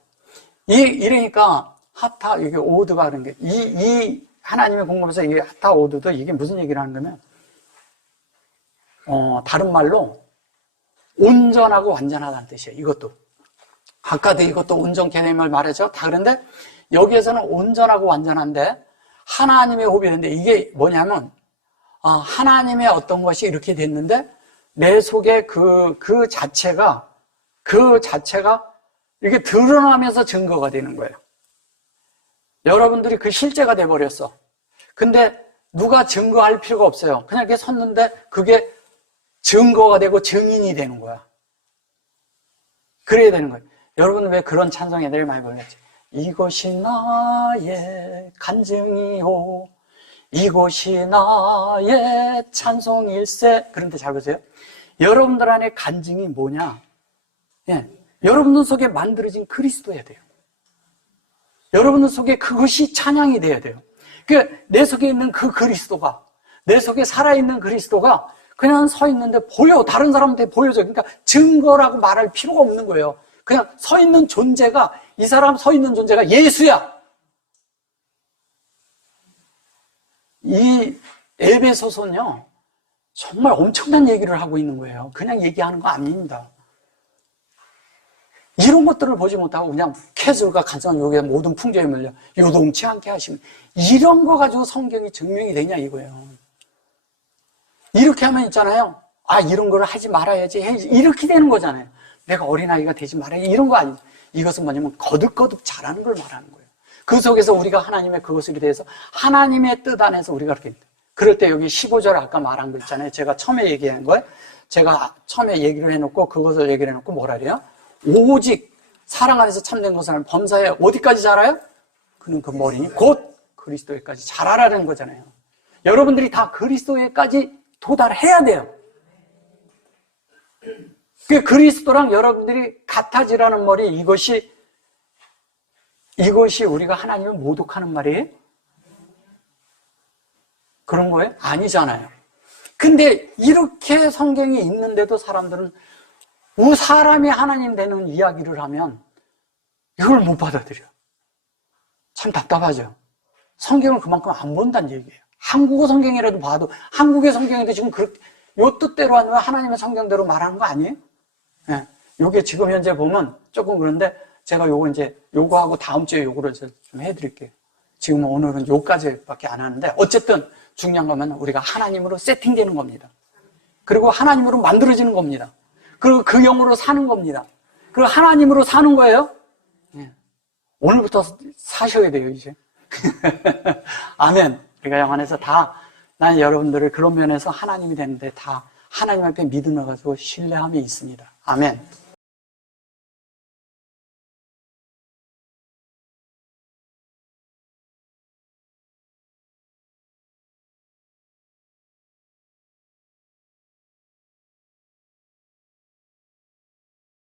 이러니까 하타, 이게 오드가 하는 게, 이 하나님의 공급에서 이 하타 오드도 이게 무슨 얘기를 하는 거면, 다른 말로 온전하고 완전하다는 뜻이에요. 이것도. 아까도 이것도 온전 개념을 말했죠. 다 그런데 여기에서는 온전하고 완전한데 하나님의 호흡이 되는데 이게 뭐냐면, 하나님의 어떤 것이 이렇게 됐는데 내 속에 그 자체가 이렇게 드러나면서 증거가 되는 거예요. 여러분들이 그 실제가 돼버렸어. 근데 누가 증거할 필요가 없어요. 그냥 이렇게 섰는데 그게 증거가 되고 증인이 되는 거야. 그래야 되는 거예요. 여러분 왜 그런 찬송 애들을 많이 불렀지? 이것이 나의 간증이요, 이것이 나의 찬송일세. 그런데 잘 보세요. 여러분들 안에 간증이 뭐냐? 예, 여러분들 속에 만들어진 그리스도여야 돼요. 여러분들 속에 그것이 찬양이 돼야 돼요. 내 속에 있는 그 그리스도가, 내 속에 살아있는 그리스도가 그냥 서 있는데 보여. 다른 사람한테 보여줘. 그러니까 증거라고 말할 필요가 없는 거예요. 그냥 서 있는 존재가, 이 사람 서 있는 존재가 예수야. 이 에베소서는요, 정말 엄청난 얘기를 하고 있는 거예요. 그냥 얘기하는 거 아닙니다. 이런 것들을 보지 못하고 그냥 캐슬과 간성 요게 모든 풍조에 물려 요동치 않게 하시면, 이런 거 가지고 성경이 증명이 되냐 이거예요. 이렇게 하면 있잖아요. 이런 거를 하지 말아야지. 이렇게 되는 거잖아요. 내가 어린아이가 되지 말아야지. 이런 거 아니죠. 이것은 뭐냐면 거듭거듭 잘하는 걸 말하는 거예요. 그 속에서 우리가 하나님의 그것에 대해서 하나님의 뜻 안에서 우리가 그렇게, 그럴 때 여기 15절 아까 말한 거 있잖아요. 제가 처음에 얘기한 거예요. 제가 처음에 얘기를 해놓고 그것을 얘기를 해놓고 뭐라 그래요? 오직 사랑 안에서 참된 것을 범사에 어디까지 자라요? 그는 그 머리니 곧 그리스도에까지 자라라는 거잖아요. 여러분들이 다 그리스도에까지 도달해야 돼요. 그 그리스도랑 여러분들이 같아지라는 말이 이것이 우리가 하나님을 모독하는 말이에요? 그런 거예요? 아니잖아요. 근데 이렇게 성경이 있는데도 사람들은 사람이 하나님 되는 이야기를 하면 이걸 못 받아들여. 참 답답하죠. 성경을 그만큼 안 본다는 얘기예요. 한국어 성경이라도 봐도, 한국의 성경에도 지금 요 뜻대로 아니면 하나님의 성경대로 말하는 거 아니에요? 예. 요게 지금 현재 보면 조금 그런데 제가 요거하고 다음 주에 요거를 좀 해드릴게요. 지금 오늘은 요까지밖에 안 하는데 어쨌든 중요한 거는 우리가 하나님으로 세팅되는 겁니다. 그리고 하나님으로 만들어지는 겁니다. 그리고 그 영으로 사는 겁니다. 그리고 하나님으로 사는 거예요. 예. 오늘부터 사셔야 돼요, 이제. 아멘. 우리가 영 안에서 난 여러분들을 그런 면에서 하나님이 되는데 다 하나님 앞에 믿음을 가지고 신뢰함이 있습니다. 아멘.